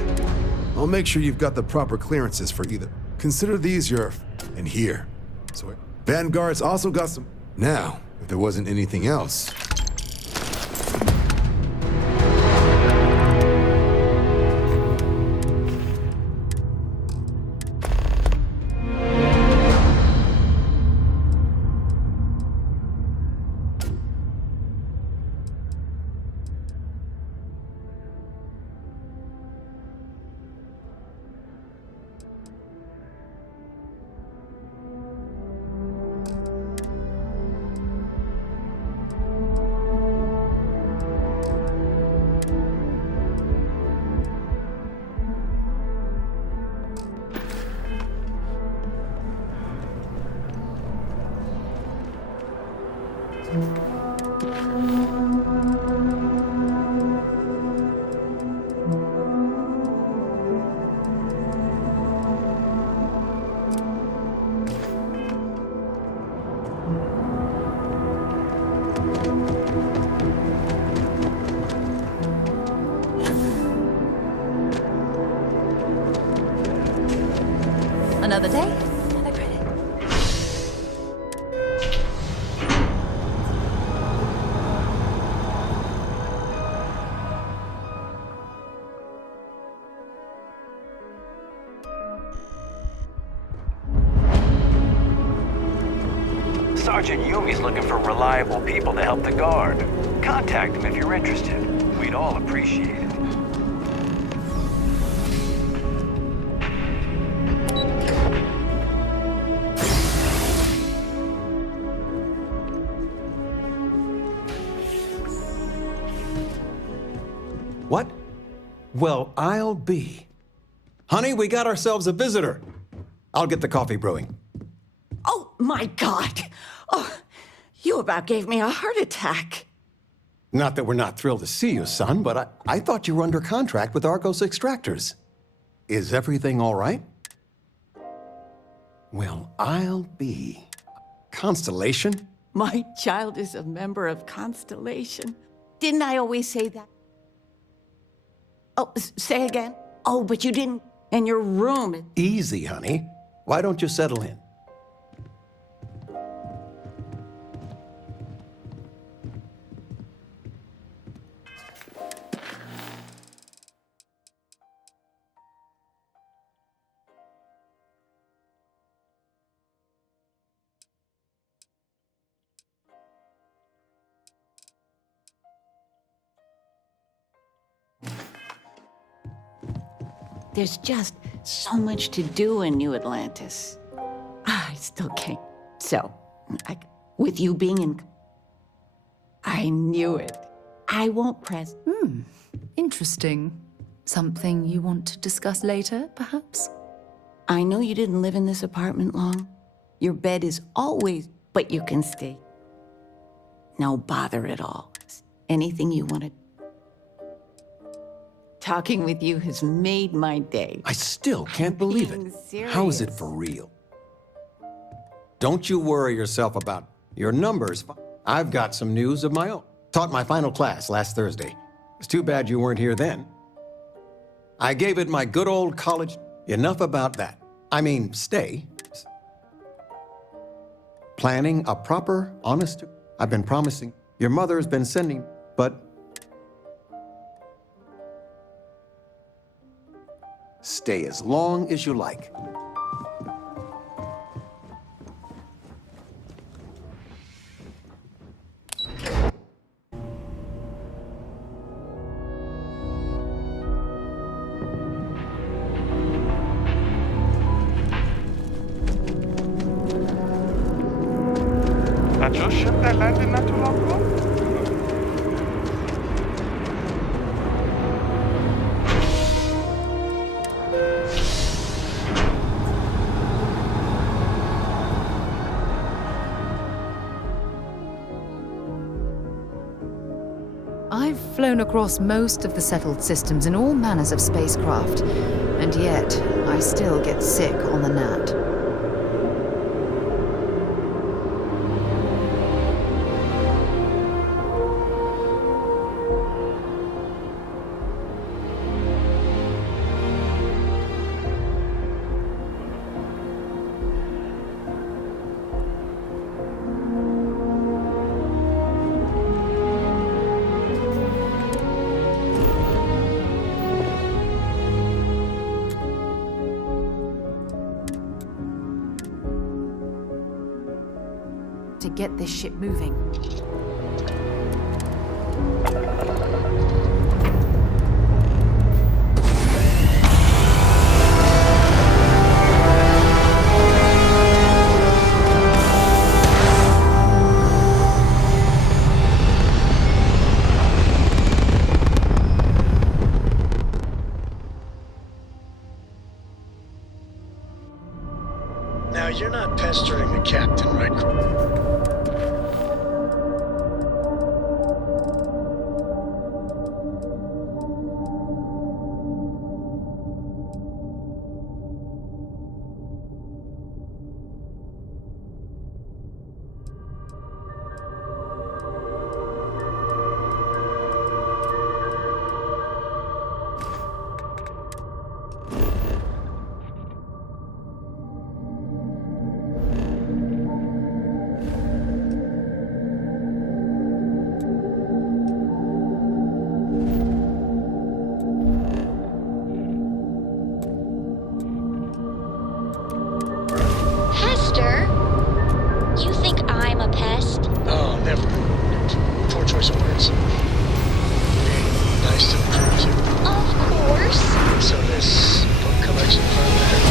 I'll make sure you've got the proper clearances for either. Consider these your... and here. So Vanguard's also got some... Now, if there wasn't anything else... Another day, another credit. Sergeant Yumi's looking for reliable people to help the guard. Contact him if you're interested. We'd all appreciate it. Well, I'll be. Honey, we got ourselves a visitor. I'll get the coffee brewing. Oh, my God. Oh, you about gave me a heart attack. Not that we're not thrilled to see you, son, but I thought you were under contract with Argos Extractors. Is everything all right? Well, I'll be. Constellation? My child is a member of Constellation. Didn't I always say that? Oh, say again. Oh, but you didn't. And your room. Easy, honey. Why don't you settle in? There's just so much to do in New Atlantis. I still can't. So, with you being in... I knew it. I won't press... Interesting. Something you want to discuss later, perhaps? I know you didn't live in this apartment long. Your bed is always... But you can stay. No bother at all. Anything you want to... Talking with you has made my day. I still can't believe it. Serious. How is it for real? Don't you worry yourself about your numbers. I've got some news of my own. Taught my final class last Thursday. It's too bad you weren't here then. I gave it my good old college. Enough about that. I mean, stay. Planning a proper, honest... I've been promising. Your mother's been sending, but... Stay as long as you like. That's your ship that landed not too long ago? I've flown across most of the settled systems in all manners of spacecraft, and yet I still get sick on the gnat. To get this ship moving. Now, you're not pestering the captain, right? Oh, never. Poor choice of words. Nice to the crew, too. Of course. So this book collection fun there?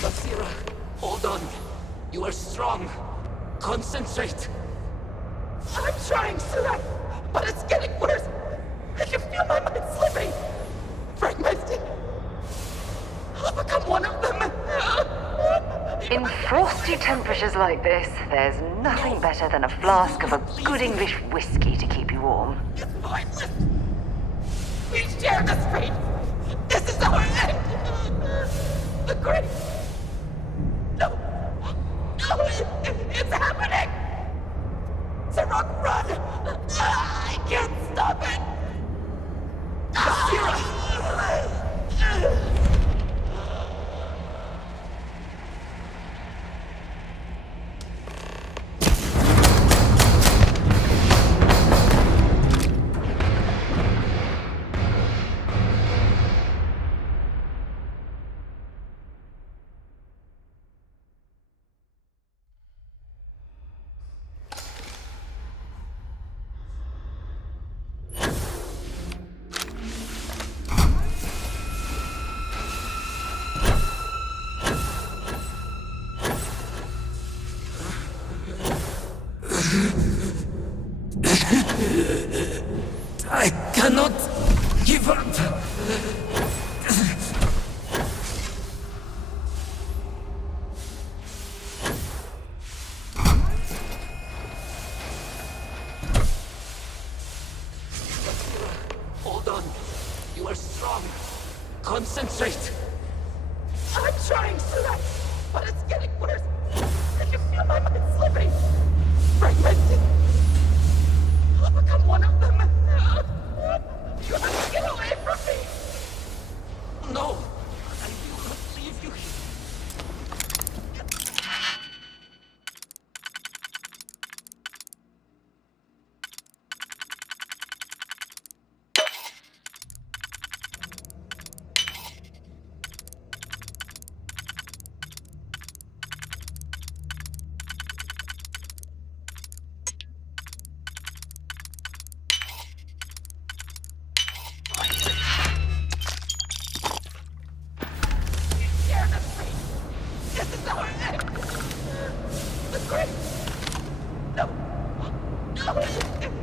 Basira, hold on. You are strong. Concentrate. I'm trying, Surak, but it's getting worse. I can feel my mind slipping. Fragmenting. I'll become one of them. In frosty temperatures like this, there's nothing better than a flask of a good English whiskey to keep you warm. It's pointless. We share this fate. This is our end. The great... No. No, it's happening. Sirach, run. I can't stop it. Basira. I cannot give up. Hold on. You are strong. Concentrate. I'm trying, Surak, but it's getting worse. I can feel my mind slipping. Fragmenting. I'll become one of them. You have to get away from me. No. I will not leave you here.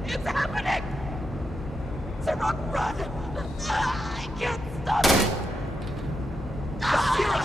It's happening! Sirach, run! I can't stop it! Basira!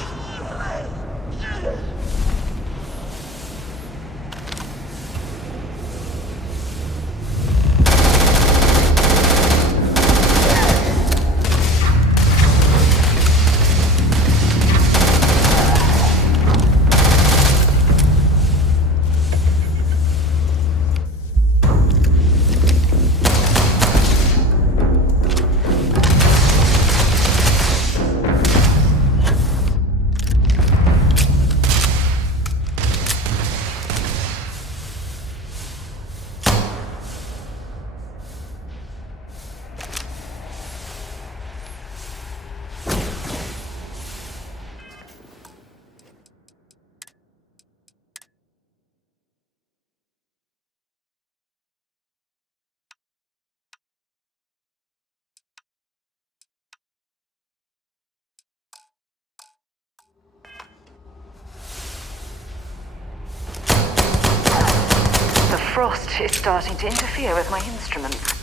The frost is starting to interfere with my instruments.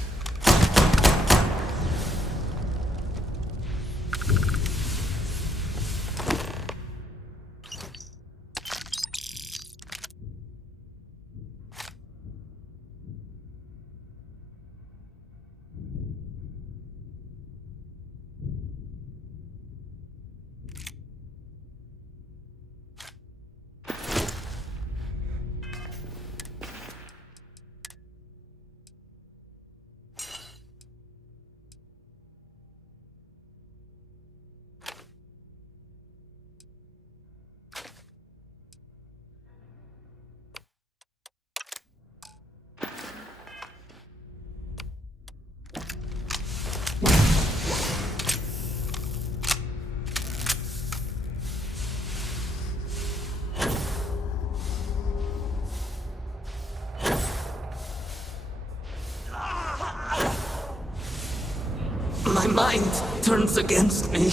My mind turns against me.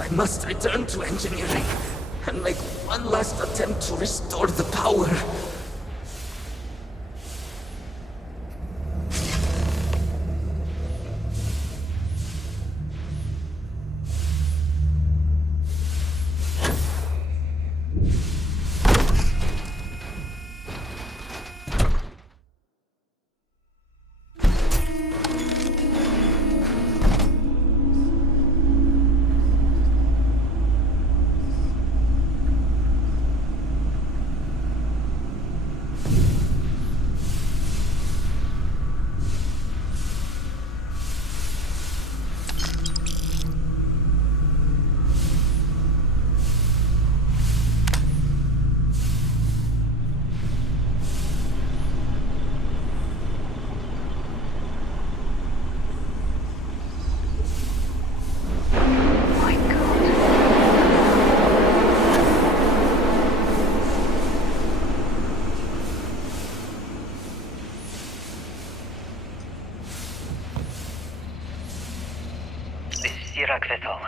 I must return to engineering and make one last attempt to restore the power. Sirak Vettel.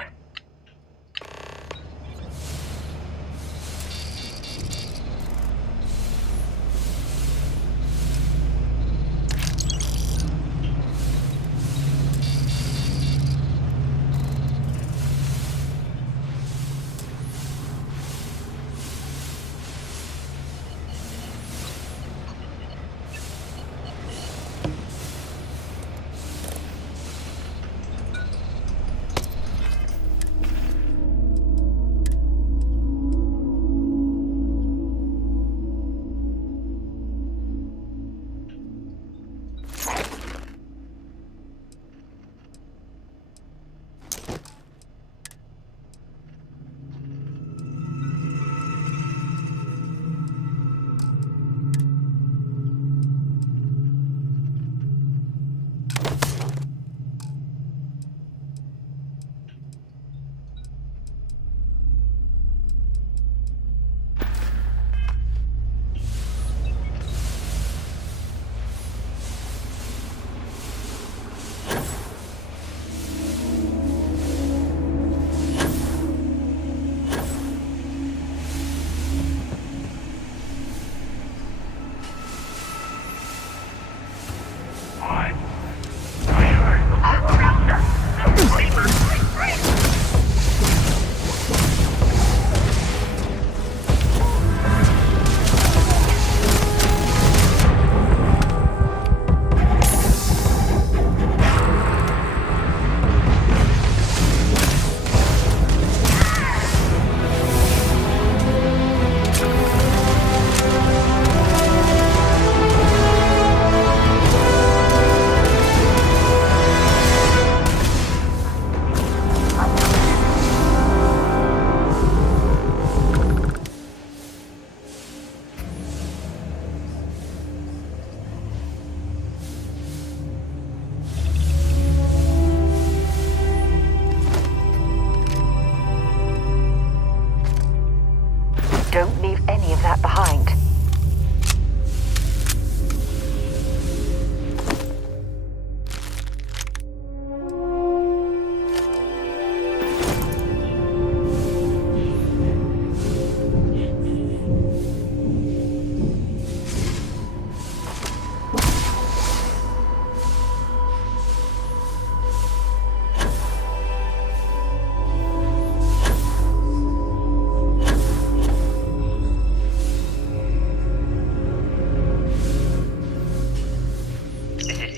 Don't leave any of that behind.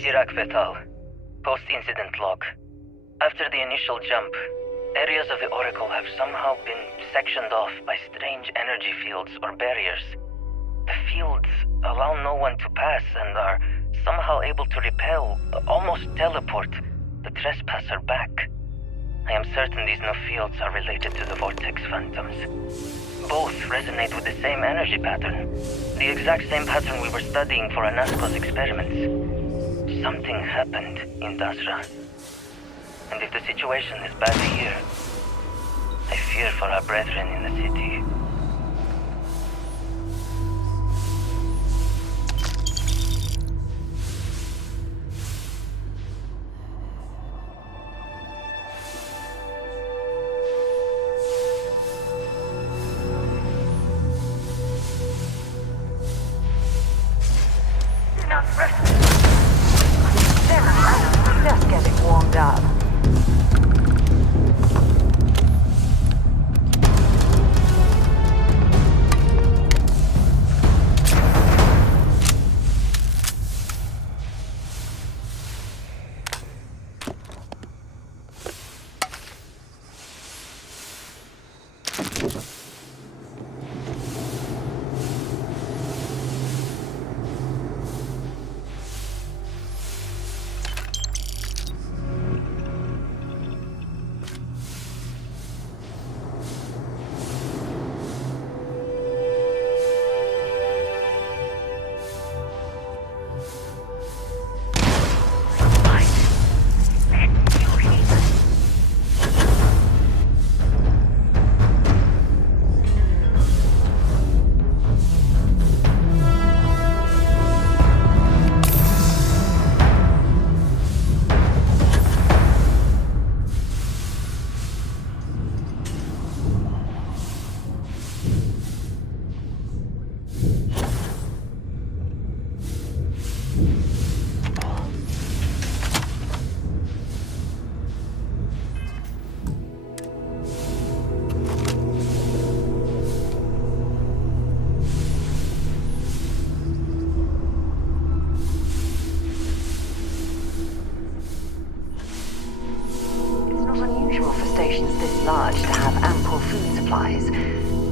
Sirak Vettel. Post-incident log. After the initial jump, areas of the Oracle have somehow been sectioned off by strange energy fields or barriers. The fields allow no one to pass and are somehow able to repel, almost teleport, the trespasser back. I am certain these new fields are related to the Vortex Phantoms. Both resonate with the same energy pattern. The exact same pattern we were studying for Anasco's experiments. Something happened in Dasra. And if the situation is bad here, I fear for our brethren in the city.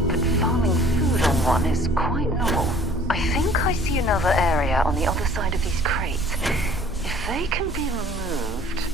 but farming food on one is quite novel. I think I see another area on the other side of these crates. If they can be removed...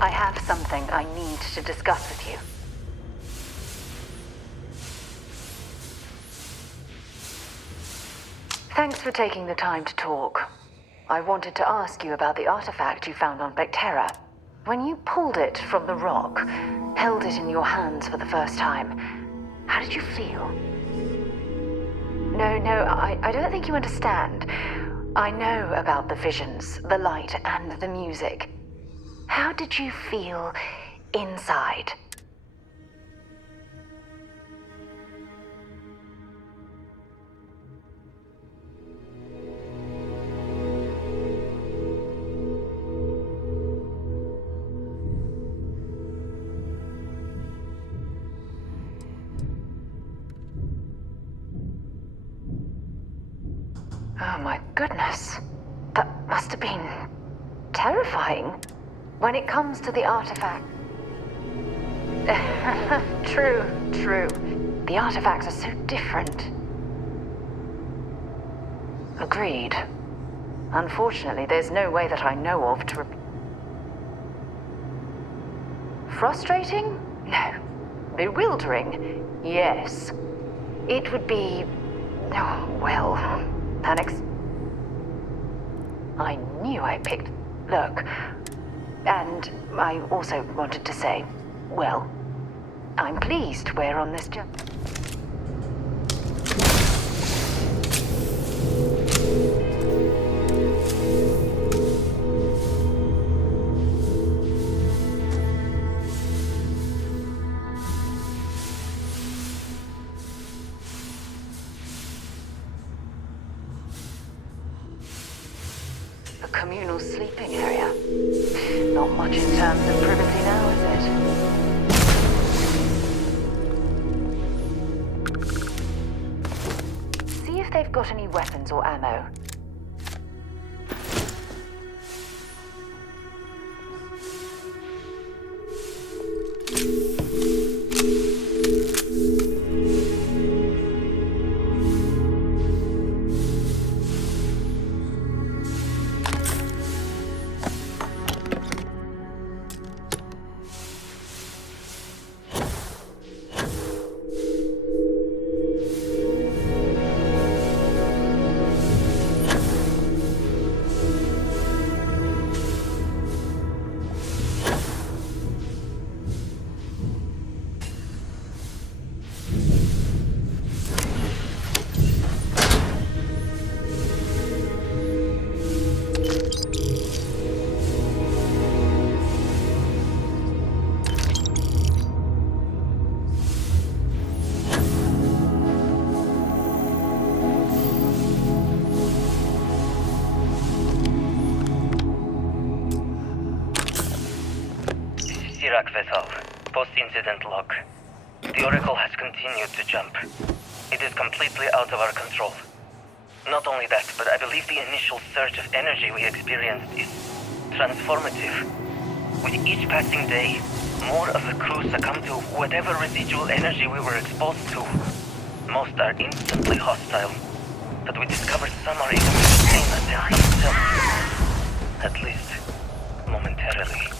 I have something I need to discuss with you. Thanks for taking the time to talk. I wanted to ask you about the artifact you found on Bactera. When you pulled it from the rock, held it in your hands for the first time, how did you feel? No, I don't think you understand. I know about the visions, the light, and the music. How did you feel inside? Oh my goodness. That must have been terrifying. When it comes to the artifact... True. The artifacts are so different. Agreed. Unfortunately, there's no way that I know of to... Frustrating? No. Bewildering? Yes. It would be... Oh, well... I knew I picked... Look... And I also wanted to say, well, I'm pleased we're on this journey. A communal sleeping area. Not much in terms of privacy now, is it? See if they've got any weapons or ammo. Iraq Vessel. Post-incident log. The Oracle has continued to jump. It is completely out of our control. Not only that, but I believe the initial surge of energy we experienced is transformative. With each passing day, more of the crew succumb to whatever residual energy we were exposed to. Most are instantly hostile, but we discovered some are able to retain a sense of self. At least, momentarily.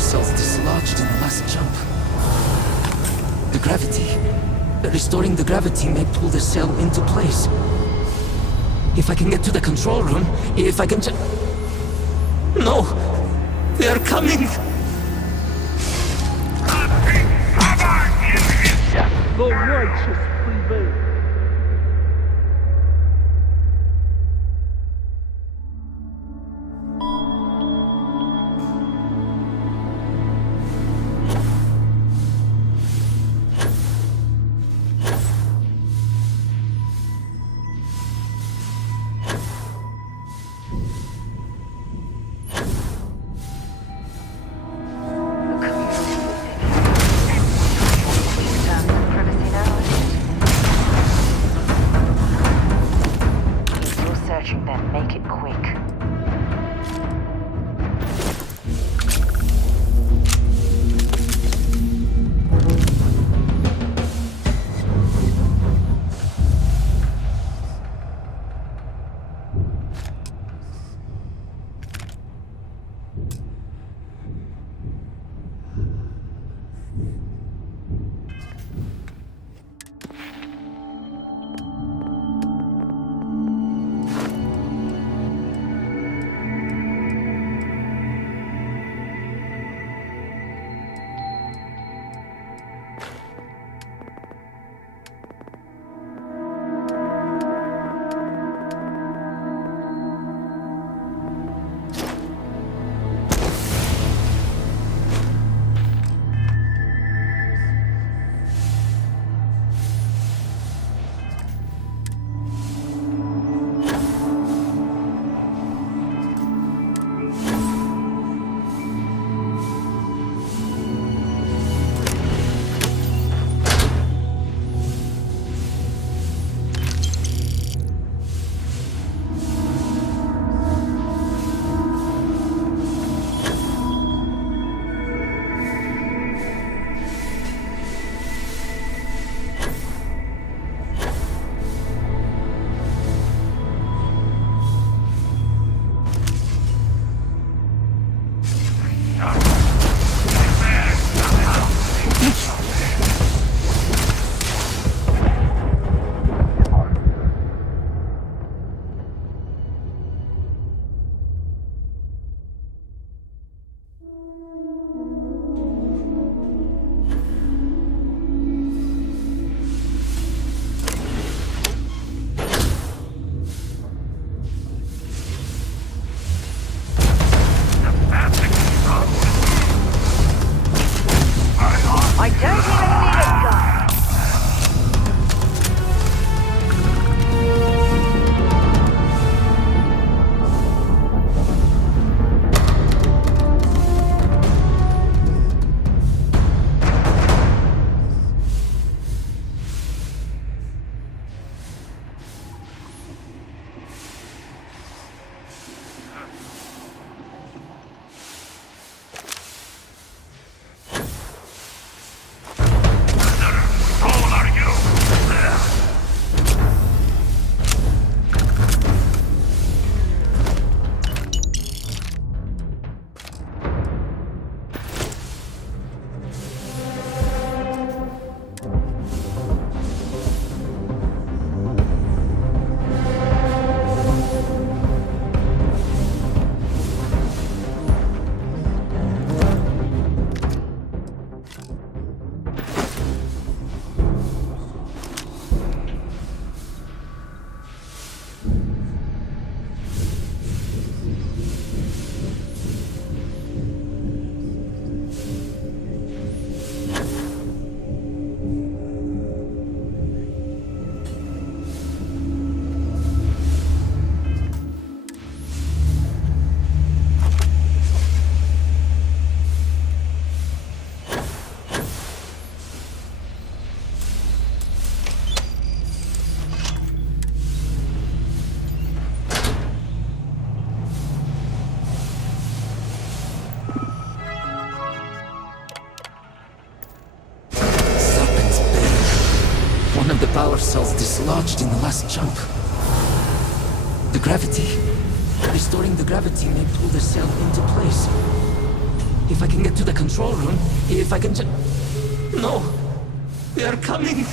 cells dislodged in the last jump. The gravity. Restoring the gravity may pull the cell into place. If I can get to the control room, if I can just... No! They are coming! The righteous prevail. the power cells dislodged in the last jump. The gravity. Restoring the gravity may pull the cell into place. If I can get to the control room, if I can just... No! They are coming!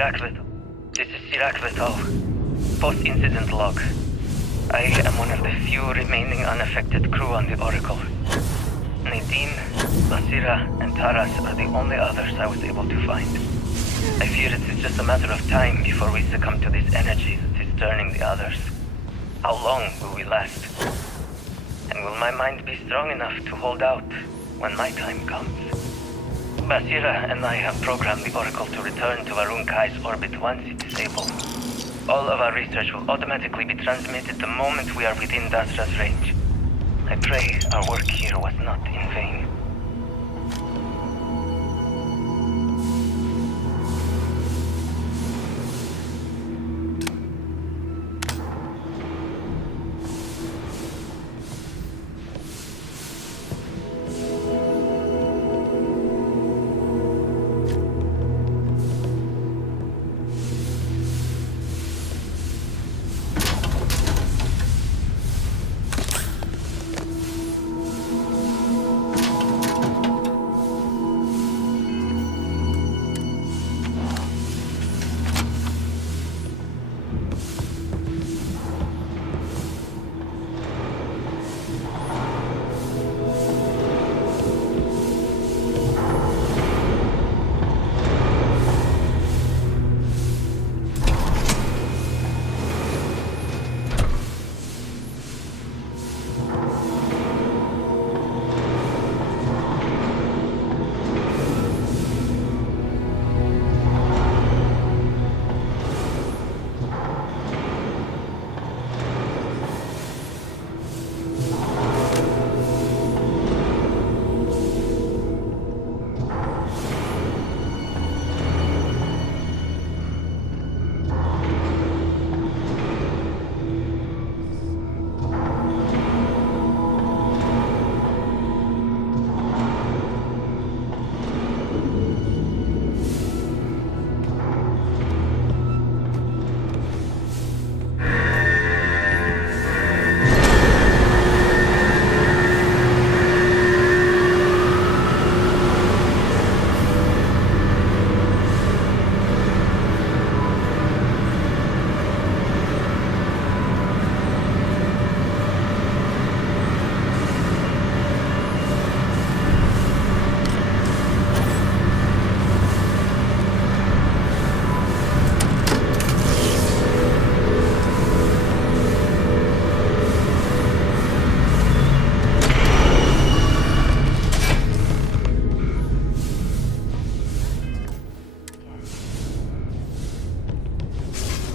Starfield. This is Starfield. Post-incident log. I am one of the few remaining unaffected crew on the Oracle. Nadine, Basira, and Taras are the only others I was able to find. I fear it is just a matter of time before we succumb to this energy that is turning the others. How long will we last? And will my mind be strong enough to hold out when my time comes? Basira and I have programmed the Oracle to return to Varun Kai's orbit once it is able. All of our research will automatically be transmitted the moment we are within Dasra's range. I pray our work here was not in vain.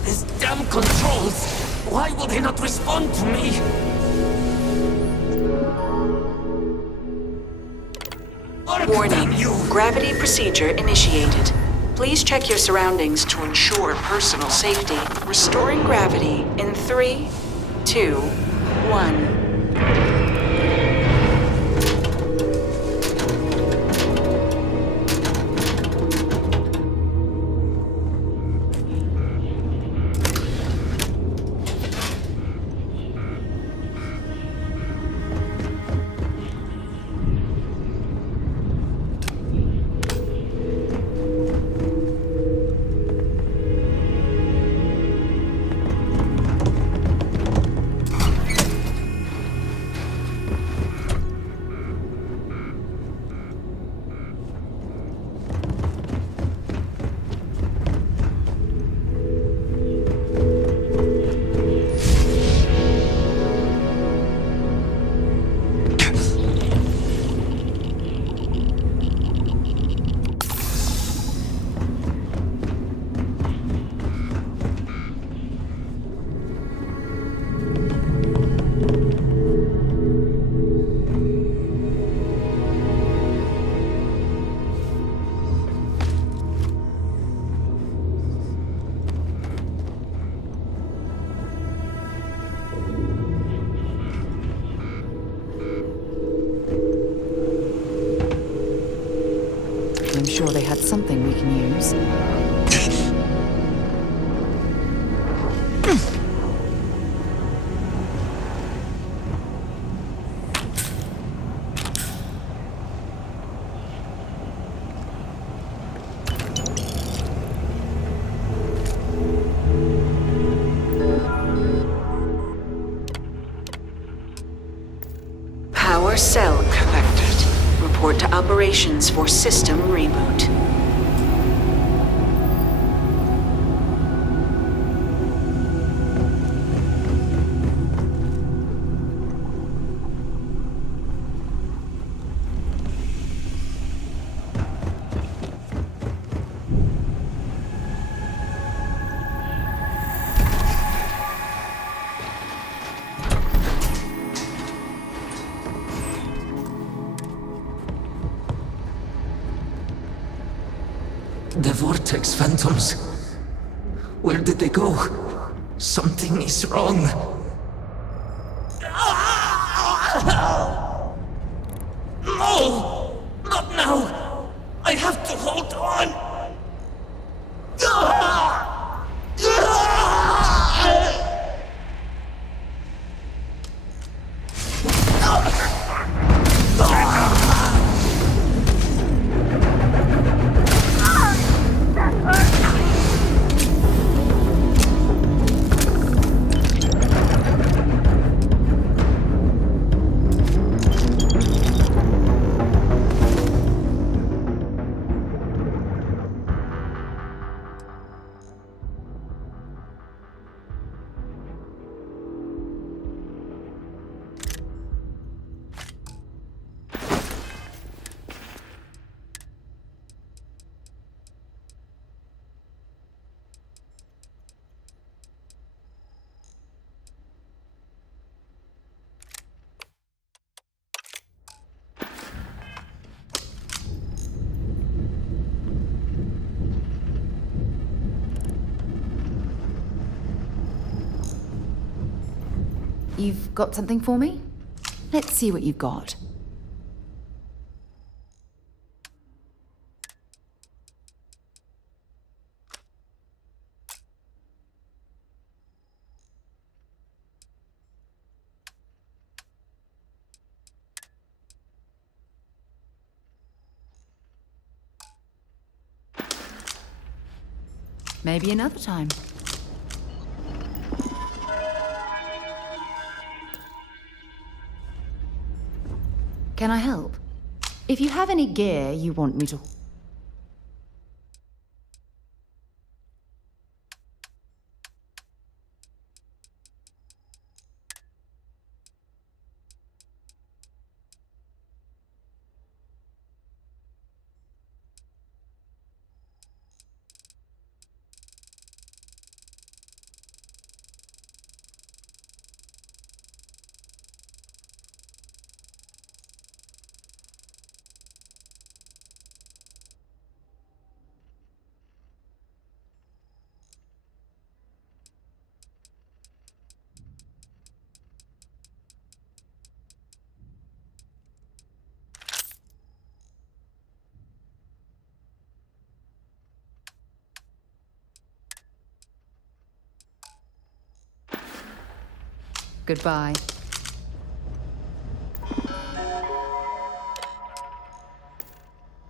These damn controls! Why will they not respond to me? Warning. Gravity procedure initiated. Please check your surroundings to ensure personal safety. Restoring gravity in 3, 2, 1. I'm sure they had something we can use. Power cell connected. Report to operations for system reboot. The Vortex Phantoms. Where did they go? Something is wrong. No! Not now! I have to hold on! You've got something for me? Let's see what you've got. Maybe another time. Can I help? If you have any gear you want me to... Goodbye.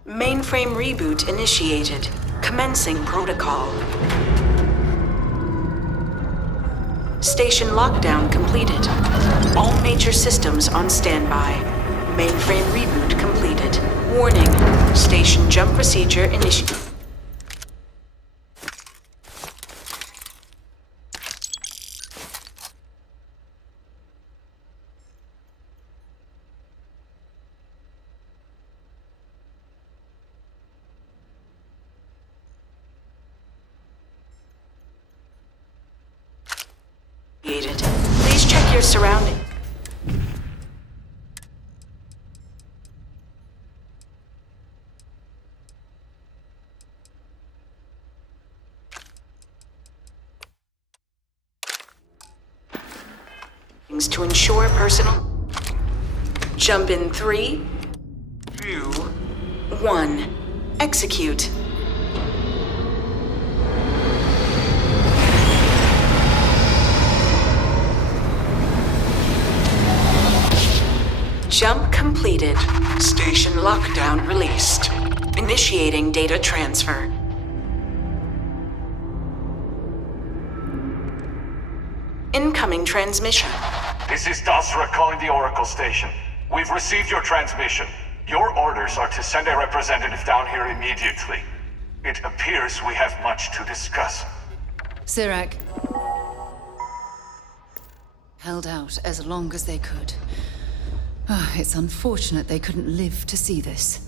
Mainframe reboot initiated. Commencing protocol. Station lockdown completed. All major systems on standby. Mainframe reboot completed. Warning. Station jump procedure initiated. Please check your surroundings. To ensure personal. Jump in 3, 2, 1. Execute. Jump completed. Station lockdown released. Initiating data transfer. Incoming transmission. This is Dasra calling the Oracle station. We've received your transmission. Your orders are to send a representative down here immediately. It appears we have much to discuss. Sirac. Held out as long as they could. It's unfortunate they couldn't live to see this.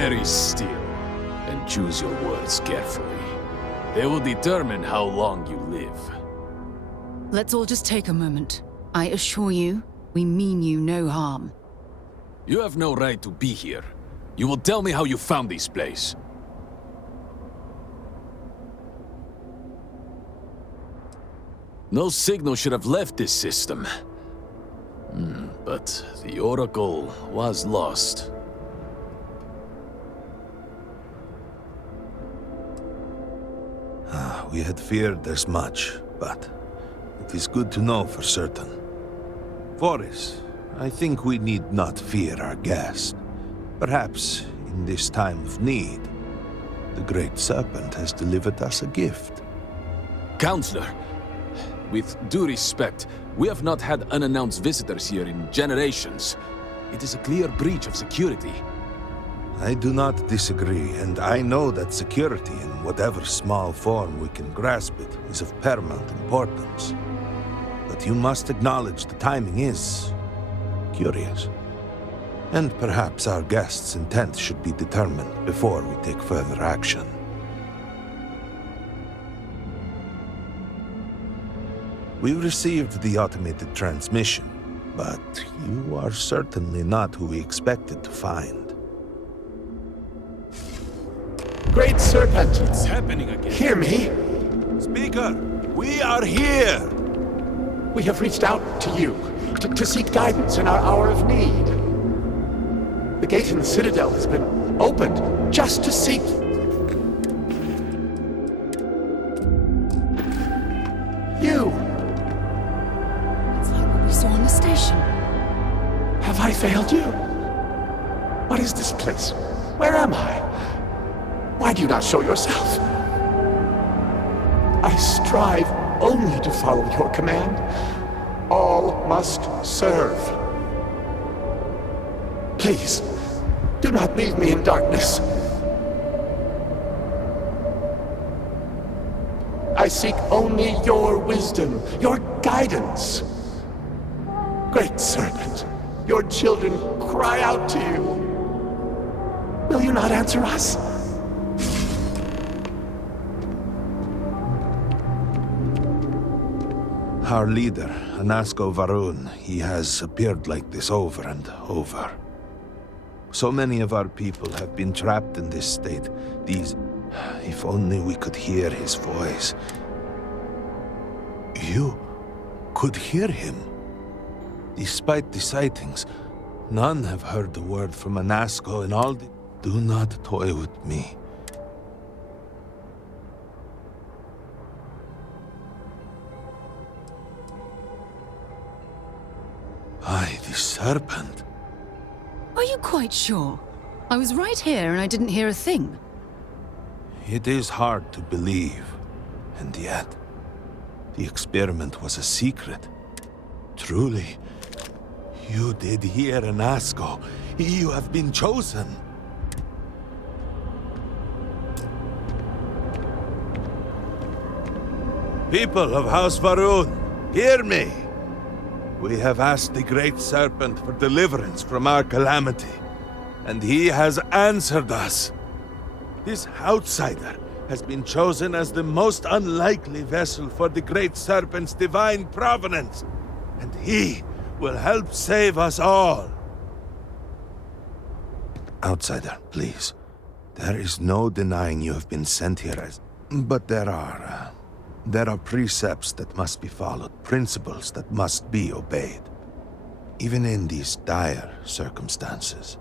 very still and choose your words carefully. They will determine how long you live. Let's all just take a moment. I assure you, we mean you no harm. You have no right to be here. You will tell me how you found this place. No signal should have left this system. But the Oracle was lost. We had feared as much, but it is good to know for certain. Voris, I think we need not fear our guest. Perhaps, in this time of need, the Great Serpent has delivered us a gift. Counselor, with due respect, we have not had unannounced visitors here in generations. It is a clear breach of security. I do not disagree, and I know that security, in whatever small form we can grasp it, is of paramount importance. But you must acknowledge the timing is curious. And perhaps our guest's intent should be determined before we take further action. We received the automated transmission, but you are certainly not who we expected to find. Great Serpent! It's happening again. Hear me? Speaker, we are here! We have reached out to you to seek guidance in our hour of need. The gate in the Citadel has been opened just to seek... you! It's like what we saw on the station. Have I failed you? What is this place? Where am I? Why do you not show yourself? I strive only to follow your command. All must serve. Please, do not leave me in darkness. I seek only your wisdom, your guidance. Great Serpent, your children cry out to you. Will you not answer us? Our leader, Anasko Varun, he has appeared like this over and over. So many of our people have been trapped in this state. If only we could hear his voice. You could hear him. Despite the sightings, none have heard the word from Anasko in all the... Do not toy with me. The Serpent. Are you quite sure? I was right here and I didn't hear a thing. It is hard to believe, and yet, the experiment was a secret. Truly, you did hear Anasko. You have been chosen. People of House Varun, hear me! We have asked the Great Serpent for deliverance from our calamity, and he has answered us. This outsider has been chosen as the most unlikely vessel for the Great Serpent's divine providence, and he will help save us all. Outsider, please. There is no denying you have been sent here as... But there are precepts that must be followed, principles that must be obeyed. Even in these dire circumstances,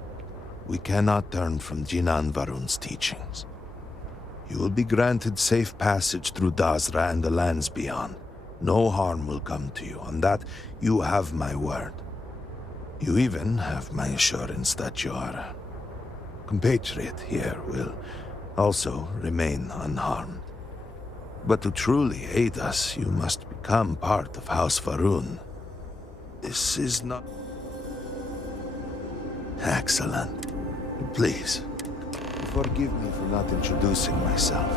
we cannot turn from Jinan Varun's teachings. You will be granted safe passage through Dazra and the lands beyond. No harm will come to you. On that, you have my word. You even have my assurance that your compatriot here will also remain unharmed. But to truly aid us, you must become part of House Varun. This is not... Excellent. Please, forgive me for not introducing myself.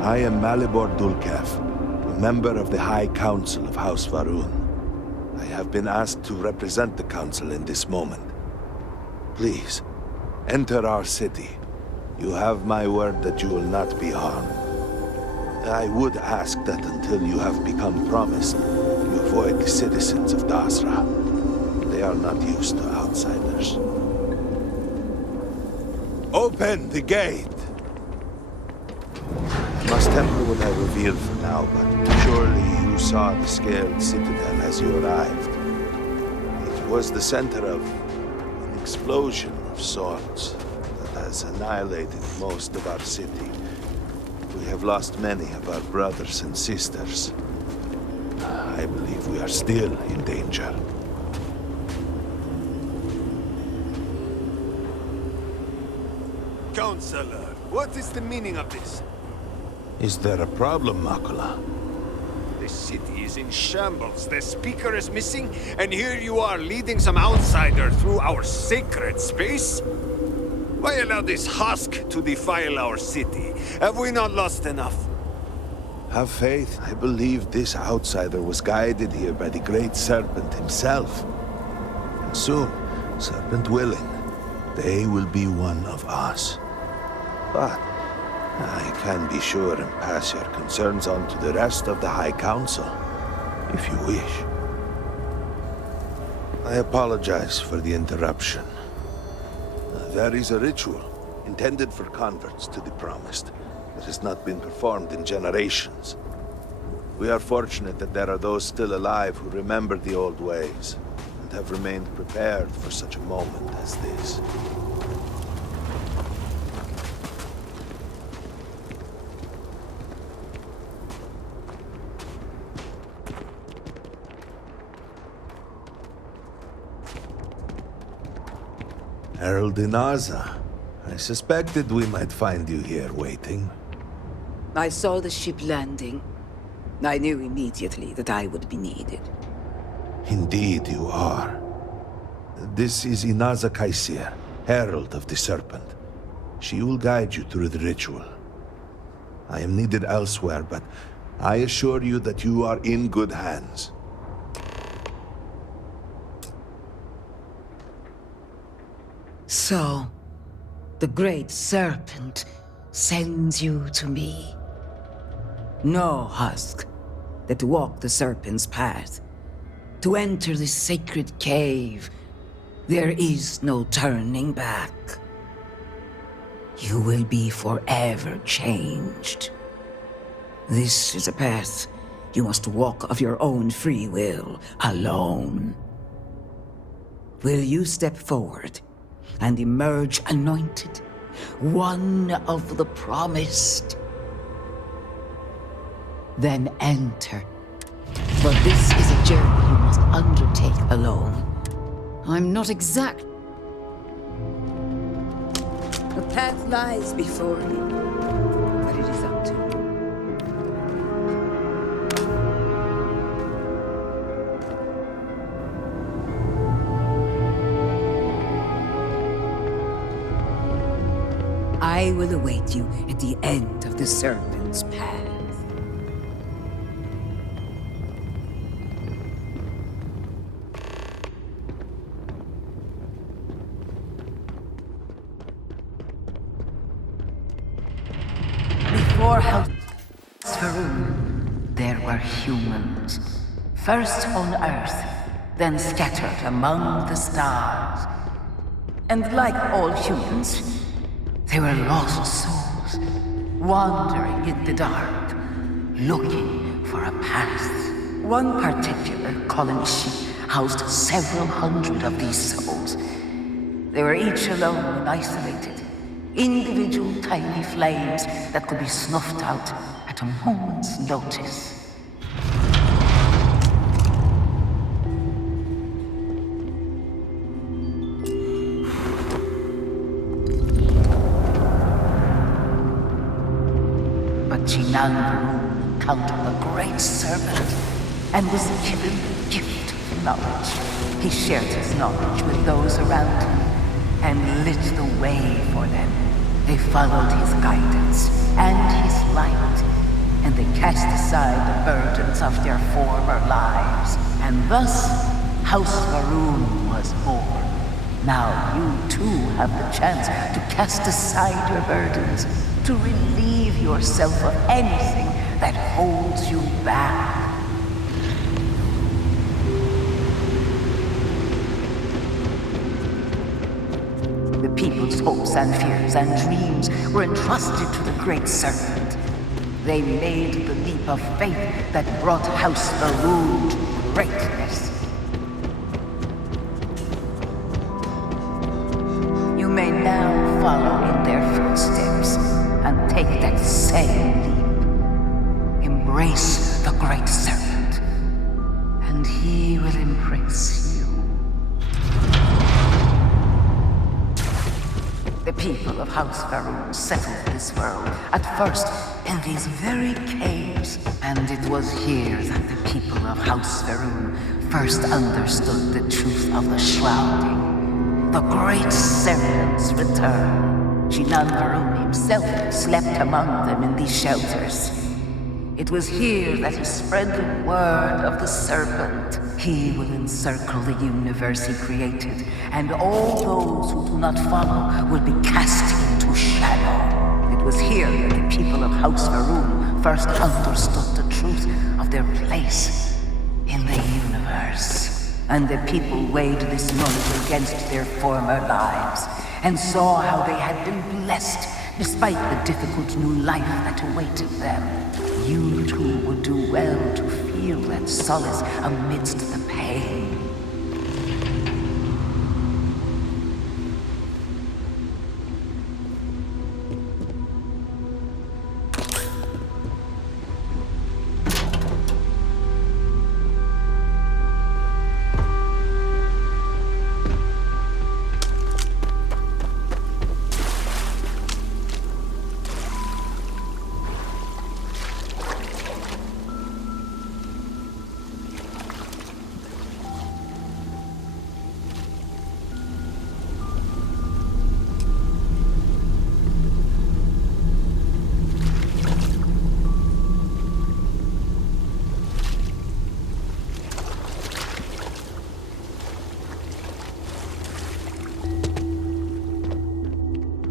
I am Malibor Dulkev, a member of the High Council of House Varun. I have been asked to represent the Council in this moment. Please, enter our city You have my word that you will not be harmed. I would ask that until you have become promised, you avoid the citizens of Dasra. They are not used to outsiders. Open the gate! I must temper what I reveal for now, but surely you saw the scaled citadel as you arrived. It was the center of an explosion of sorts that has annihilated most of our city. We have lost many of our brothers and sisters. I believe we are still in danger. Counselor, what is the meaning of this? Is there a problem, Makula? The city is in shambles, the speaker is missing, and here you are leading some outsider through our sacred space? Why allow this husk to defile our city? Have we not lost enough? Have faith. I believe this outsider was guided here by the Great Serpent himself. And soon, Serpent willing, they will be one of us. But I can be sure and pass your concerns on to the rest of the High Council, if you wish. I apologize for the interruption. There is a ritual intended for converts to the Promised that has not been performed in generations. We are fortunate that there are those still alive who remember the old ways and have remained prepared for such a moment as this. Herald Inaza, I suspected we might find you here waiting. I saw the ship landing. I knew immediately that I would be needed. Indeed you are. This is Inaza Kaisir, Herald of the Serpent. She will guide you through the ritual. I am needed elsewhere, but I assure you that you are in good hands. So, the Great Serpent sends you to me. No husk that to walk the Serpent's path, to enter the sacred cave, there is no turning back. You will be forever changed. This is a path you must walk of your own free will, alone. Will you step forward and emerge anointed, one of the Promised? Then enter, for this is a journey you must undertake alone. I'm not exact. The path lies before you, but it is up to you. I will await you at the end of the Serpent's path. Before Svarun, there were humans. First on Earth, then scattered among the stars. And like all humans, they were lost souls, wandering in the dark, looking for a path. One particular colony ship housed several hundred of these souls. They were each alone and isolated, individual tiny flames that could be snuffed out at a moment's notice. Chinangaru encountered the Great Serpent and was given the gift of knowledge. He shared his knowledge with those around him and lit the way for them. They followed his guidance and his light, and they cast aside the burdens of their former lives. And thus, House Varun was born. Now you too have the chance to cast aside your burdens, to relieve yourself of anything that holds you back. The people's hopes and fears and dreams were entrusted to the Great Serpent. They made the leap of faith that brought House Faroon to greatness. You may now follow in their footsteps and take that same leap. Embrace the Great Serpent, and he will embrace you. The people of House Faroon settled this world, at first in these very caves. And it was here that the people of House Faroon first understood the truth of the shrouding. The Great Serpent's return. Jinan Faroon himself slept among them in these shelters. It was here that he spread the word of the Serpent. He will encircle the universe he created, and all those who do not follow will be cast into shadow. It was here that the people of House Faroon first understood the truth of their place in the universe. And the people weighed this knowledge against their former lives, and saw how they had been blessed despite the difficult new life that awaited them. You too would do well to feel that solace amidst the pain.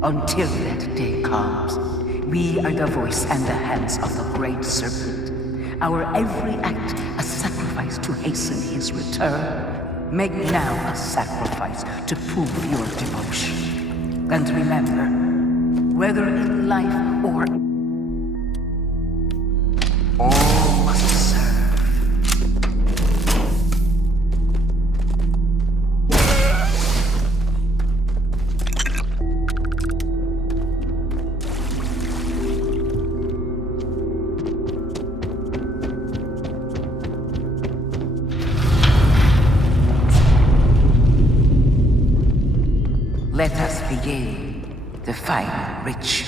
Until that day comes, we are the voice and the hands of the Great Serpent. Our every act a sacrifice to hasten his return. Make now a sacrifice to prove your devotion. And remember, whether in life or all must serve. Let us begin the final ritual.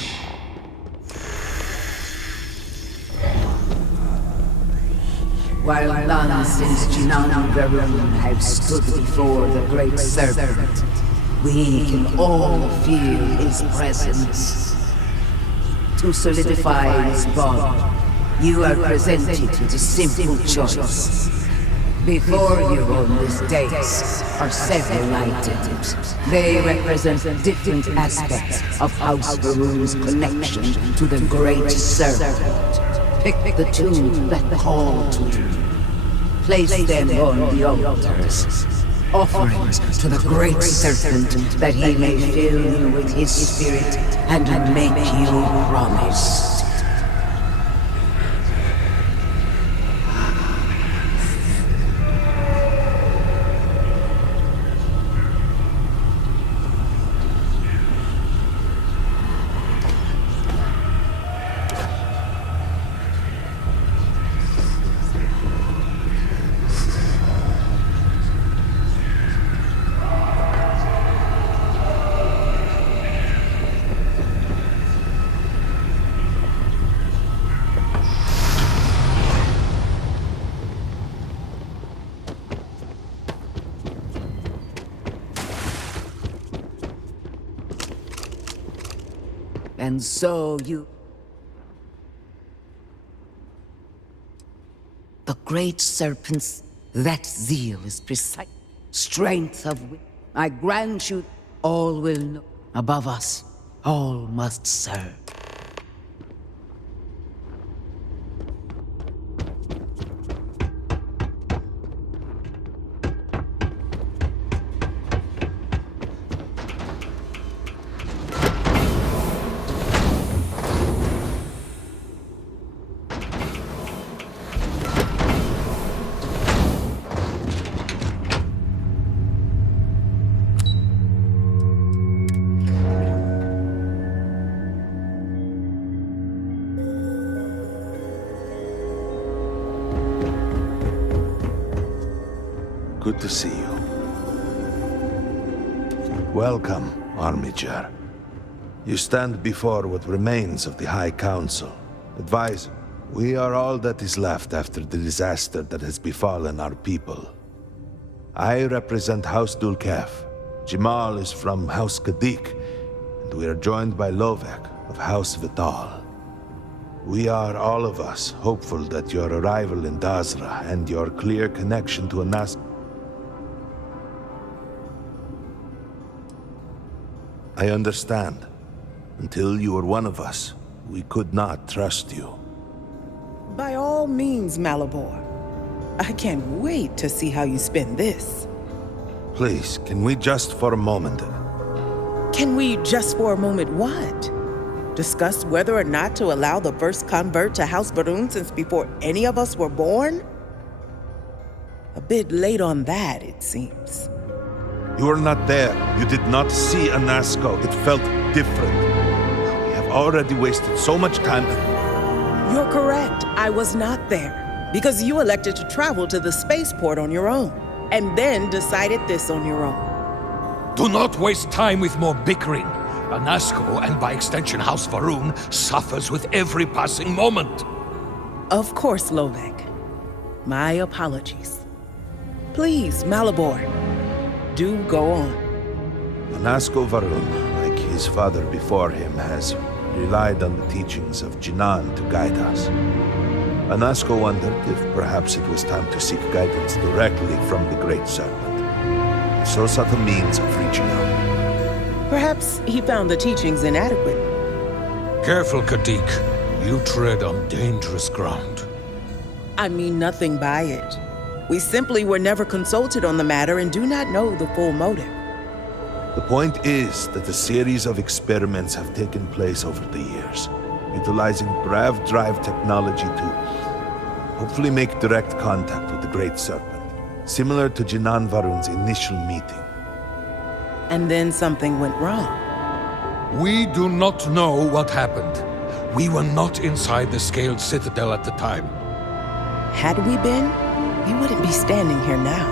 While none since Jinan Faroon have stood before the Great Serpent, we can all feel his presence. To solidify this bond, you are presented with a simple choice. Before you on this dais are several items. They represent different aspects of House Faroon's connection to the Great Serpent. Pick the two that call to you. Place them on the altars. Offerings to the Great Serpent that he may fill you with his spirit and make you promise. And so you... The Great Serpent's, that zeal is precise. Strength of will I grant you, all will know. Above us, all must serve. Good to see you. Welcome, Armiger. You stand before what remains of the High Council. Advise, we are all that is left after the disaster that has befallen our people. I represent House Dulkef. Jamal is from House Kadik, and we are joined by Lovek of House Vital. We are, all of us, hopeful that your arrival in Dazra and your clear connection to Anas... I understand. Until you were one of us, we could not trust you. By all means, Malabor. I can't wait to see how you spend this. Please, can we just for a moment... Can we just for a moment what? Discuss whether or not to allow the first convert to House Varun since before any of us were born? A bit late on that, it seems. You were not there. You did not see Anasco. It felt different. We have already wasted so much time. You're correct. I was not there. Because you elected to travel to the spaceport on your own. And then decided this on your own. Do not waste time with more bickering. Anasco, and by extension House Varun, suffers with every passing moment. Of course, Lovek. My apologies. Please, Malabor. Do go on. Anasco Varun, like his father before him, has relied on the teachings of Jinan to guide us. Anasco wondered if perhaps it was time to seek guidance directly from the Great Serpent. He so sought a means of reaching out. Perhaps he found the teachings inadequate. Careful, Kadik. You tread on dangerous ground. I mean nothing by it. We simply were never consulted on the matter and do not know the full motive. The point is that a series of experiments have taken place over the years, utilizing Brav Drive technology to hopefully make direct contact with the Great Serpent, similar to Jinan Varun's initial meeting. And then something went wrong. We do not know what happened. We were not inside the Scaled Citadel at the time. Had we been, we wouldn't be standing here now.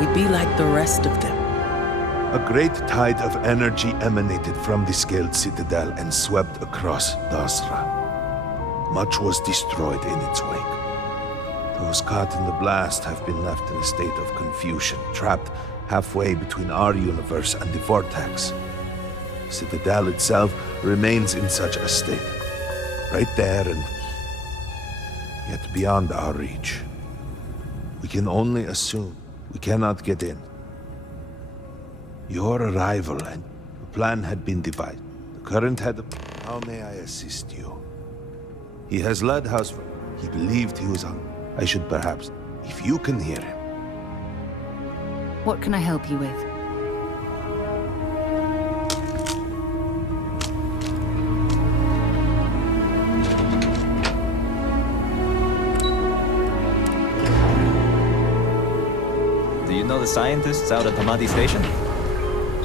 We'd be like the rest of them. A great tide of energy emanated from the Scaled Citadel and swept across Dazra. Much was destroyed in its wake. Those caught in the blast have been left in a state of confusion, trapped halfway between our universe and the Vortex. Citadel itself remains in such a state. Right there and yet beyond our reach. We can only assume. We cannot get in. Your arrival and the plan had been devised. The current head of... How may I assist you? He has led House... He believed he was on... I should perhaps... If you can hear him. What can I help you with? Do you know the scientists out at Hamadi Station?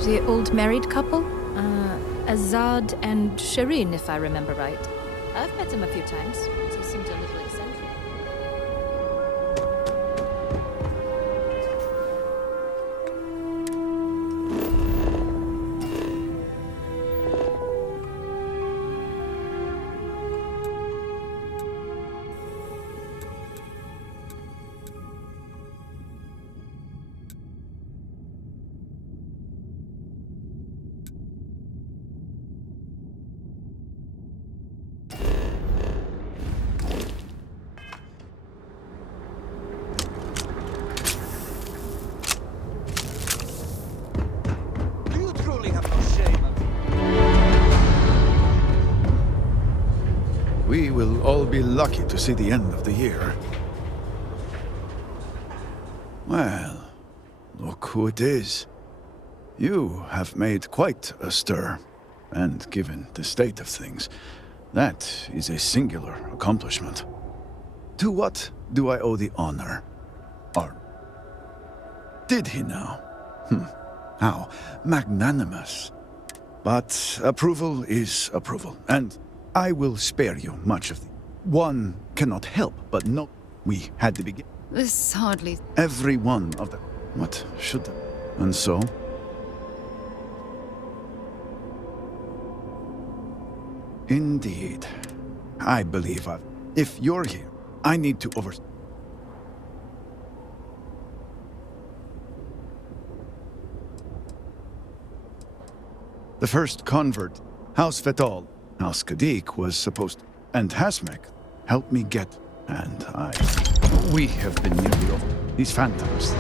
The old married couple? Azad and Shireen, if I remember right. I've met him a few times. He seemed a little eccentric. We will all be lucky to see the end of the year. Well, look who it is. You have made quite a stir, and given the state of things, that is a singular accomplishment. To what do I owe the honor? Or did he now? How magnanimous. But approval is approval, and I will spare you much of the... One cannot help but know we had to begin. This hardly... Every one of them. What should them? And so? Indeed. I believe if you're here, I need to The first convert, House Fetal, House Kadik was supposed to, and Hasmek helped me get, and we have been nearly over these phantoms.